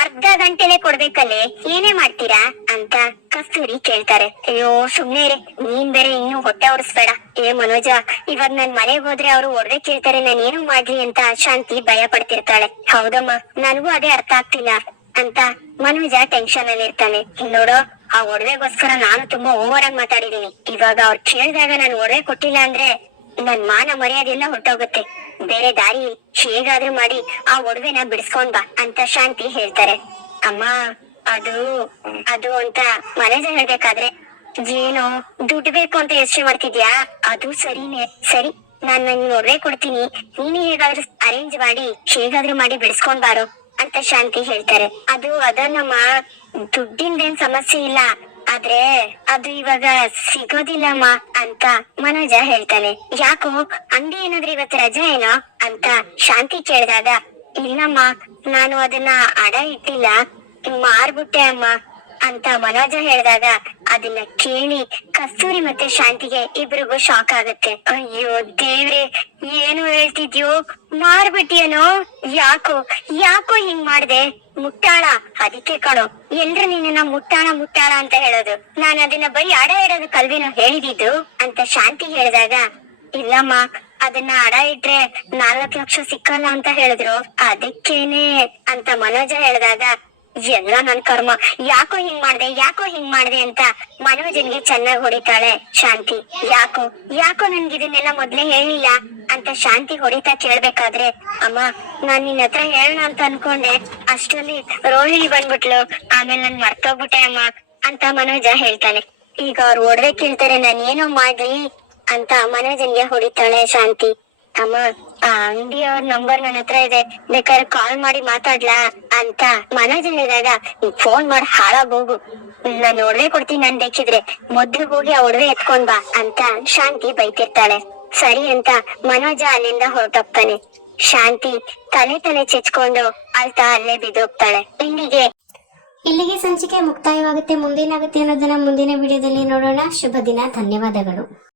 ಅರ್ಧ ಗಂಟೆಲೆ ಕೊಡ್ಬೇಕಲ್ಲೇ, ಏನೇ ಮಾಡ್ತೀರಾ ಅಂತ ಕಸ್ತೂರಿ ಕೇಳ್ತಾರೆ. ಅಯ್ಯೋ, ಸುಮ್ನೆ ಇರಿ, ನೀನ್ ಬೇರೆ ಇನ್ನು ಹೊಟ್ಟೆ ಉರಿಸ್ಬೇಡ ಏ ಮನೋಜ, ಇವಾಗ ನನ್ ಮನೆಗ್ ಹೋದ್ರೆ ಅವ್ರು ಒಡವೆ ಕೇಳ್ತಾರೆ, ನಾನೇನು ಮಾಡ್ಲಿ ಅಂತ ಶಾಂತಿ ಭಯ ಪಡ್ತಿರ್ತಾಳೆ. ಹೌದಮ್ಮ, ನನಗೂ ಅದೇ ಅರ್ಥ ಆಗ್ತಿಲ್ಲ. ಅಂತ ಮನೋಜ ಟೆನ್ಷನ್ ಅಲ್ಲಿ ಇರ್ತಾನೆ. ನೋಡು, ಆ ಒಡವೆಗೋಸ್ಕರ ನಾನು ತುಂಬಾ ಓವರ್ ಆಗಿ ಮಾತಾಡಿದೀನಿ. ಇವಾಗ ಅವ್ರು ಕೇಳಿದಾಗ ನಾನು ಒಡವೆ ಕೊಟ್ಟಿಲ್ಲ ಅಂದ್ರೆ ನನ್ ಮಾನ ಮರ್ಯಾದೆ ಎಲ್ಲ ಹೊಟ್ಟೋಗುತ್ತೆ ಬೇರೆ ದಾರಿ ಹೇಗಾದ್ರೂ ಮಾಡಿ ಆ ಒಡವೆನ ಬಿಡಿಸ್ಕೊಂಡ್ ಬಾ ಅಂತ ಶಾಂತಿ ಹೇಳ್ತಾರೆ. ಅಮ್ಮ, ಅದು ಅದು ಅಂತ ಮನೇಜ ಹೇಳ್ಬೇಕಾದ್ರೆ, ಏನೋ, ದುಡ್ಡು ಬೇಕು ಅಂತ ಯೋಚನೆ ಮಾಡ್ತಿದ್ಯಾ? ಅದು ಸರಿನೇ, ಸರಿ. ನಾನ್ ನನ್ ಒಡವೆ ಕೊಡ್ತೀನಿ. ನೀನು ಹೇಗಾದ್ರೂ ಅರೇಂಜ್ ಮಾಡಿ ಹೇಗಾದ್ರೂ ಮಾಡಿ ಬಿಡಿಸ್ಕೊಂಡ್ ಬಾರೋ. ಅಂತ ಹೇಳ್ತಾರೆ. ಅದು ಅದನ್ನಮ್ಮ ದುಡ್ಡಿಂದೇನ್ ಸಮಸ್ಯೆ ಇಲ್ಲ. ಆದ್ರೆ ಅದು ಇವಾಗ ಸಿಗೋದಿಲ್ಲಮ್ಮ ಅಂತ ಮನೋಜ ಹೇಳ್ತಾನೆ. ಯಾಕೋ ಅಂಗಡಿ ಏನಾದ್ರೂ ಇವತ್ತು ರಜಾ ಏನೋ ಅಂತ ಶಾಂತಿ ಕೇಳಿದಾಗ, ಇಲ್ಲಮ್ಮ, ನಾನು ಅದನ್ನ ಅಡ ಇಟ್ಟಿಲ್ಲ. ಮಾರ್ಬಿಟ್ಟೆ ಅಮ್ಮ. ಅಂತ ಮನೋಜ ಹೇಳಿದಾಗ ಅದನ್ನ ಕೇಳಿ ಕಸ್ತೂರಿ ಮತ್ತೆ ಶಾಂತಿಗೆ ಇಬ್ರಿಗೂ ಶಾಕ್ ಆಗುತ್ತೆ. ಅಯ್ಯೋ ದೇವ್ರೆ, ಏನು ಹೇಳ್ತಿದ್ಯೋ? ಮಾರ್ಬಿಟ್ಟಿಯನೋ? ಯಾಕೋ ಯಾಕೋ ಹಿಂಗ್ ಮಾಡ್ದೆ? ಮುಟ್ಟಾಳ ಅದಕ್ಕೆ ಕಣೋ, ಎಲ್ರು ನಿನ್ನ ಮುಟ್ಟಾಳ ಮುಟ್ಟಾಳ ಅಂತ ಹೇಳೋದು. ನಾನು ಅದನ್ನ ಬರೀ ಅಡ ಇಡೋದು ಕಲ್ವಿನೋ ಹೇಳಿದಿದ್ದು ಅಂತ ಶಾಂತಿ ಹೇಳಿದಾಗ, ಇಲ್ಲಮ್ಮ, ಅದನ್ನ ಅಡ ಇಟ್ರೆ ನಾಲ್ಕ್ ಲಕ್ಷ ಸಿಕ್ಕಲ್ಲ ಅಂತ ಹೇಳಿದ್ರು. ಅದಕ್ಕೇನೆ ಅಂತ ಮನೋಜ ಹೇಳಿದಾಗ ಎಲ್ಲ ನನ್ ಕರ್ಮ. ಯಾಕೋ ಹಿಂಗ್ ಮಾಡ್ದೆ, ಯಾಕೋ ಹಿಂಗ್ ಮಾಡ್ದೆ ಅಂತ ಮನೋಜನ್ಗೆ ಚೆನ್ನಾಗ್ ಹೊಡಿತಾಳೆ ಶಾಂತಿ. ಯಾಕೋ ಯಾಕೋ ನನ್ಗೆ ಇದನ್ನೆಲ್ಲ ಮೊದ್ಲೇ ಹೇಳಿಲ್ಲ ಅಂತ ಶಾಂತಿ ಹೊಡಿತಾ ಕೇಳ್ಬೇಕಾದ್ರೆ, ಅಮ್ಮ, ನಾನ್ ನಿನ್ ಹತ್ರ ಹೇಳೋಣ ಅಂತ ಅನ್ಕೊಂಡೆ. ಅಷ್ಟರಲ್ಲಿ ರೋಹಿಣಿ ಬಂದ್ಬಿಟ್ಲು. ಆಮೇಲೆ ನಾನ್ ಮರ್ತೋಗ್ಬಿಟ್ಟೆ, ಅಮ್ಮ, ಅಂತ ಮನೋಜ ಹೇಳ್ತಾನೆ ಈಗ ಅವ್ರು ಒಡವೆ ಕೇಳ್ತಾರೆ, ನಾನು ಏನೋ ಮಾಡ್ಲಿ ಅಂತ ಮನೋಜನ್ಗೆ ಹೊಡಿತಾಳೆ ಶಾಂತಿ. ಅಮ್ಮ ಆ ಅಂಗಡಿಯವ್ರ ನಂಬರ್ ನನ್ನ ಹತ್ರ ಇದೆ. ಬೇಕಾದ್ರೆ ಕಾಲ್ ಮಾಡಿ ಮಾತಾಡ್ಲಾ ಅಂತ ಮನೋಜ್ ಹೇಳಿದಾಗ ಫೋನ್ ಮಾಡಿ, ಹಾಳಾಗ್ ಹೋಗು. ನಾನ್ ಒಡವೆ ಕೊಡ್ತೀನಿ ನಾನ್ ಬೇಕಿದ್ರೆ. ಮೊದ್ಲು ಹೋಗಿ ಆ ಒಡವೆ ಎತ್ಕೊಂಡ್ ಬಾ ಅಂತ ಶಾಂತಿ ಬೈತಿರ್ತಾಳೆ. ಸರಿ ಅಂತ ಮನೋಜ ಅಲ್ಲಿಂದ ಹೊರಟೋಗ್ತಾನೆ. ಶಾಂತಿ ತಲೆ ತಲೆ ಚೆಚ್ಕೊಂಡು ಅಳ್ತಾ ಅಲ್ಲೇ ಬಿದ್ದೋಗ್ತಾಳೆ. ಇಲ್ಲಿಗೆ. ಇಲ್ಲಿಗೆ ಸಂಚಿಕೆ ಮುಕ್ತಾಯವಾಗುತ್ತೆ. ಮುಂದೇನಾಗುತ್ತೆ ಅನ್ನೋದನ್ನ ಮುಂದಿನ ವಿಡಿಯೋದಲ್ಲಿ ನೋಡೋಣ. ಶುಭ ದಿನ. ಧನ್ಯವಾದಗಳು.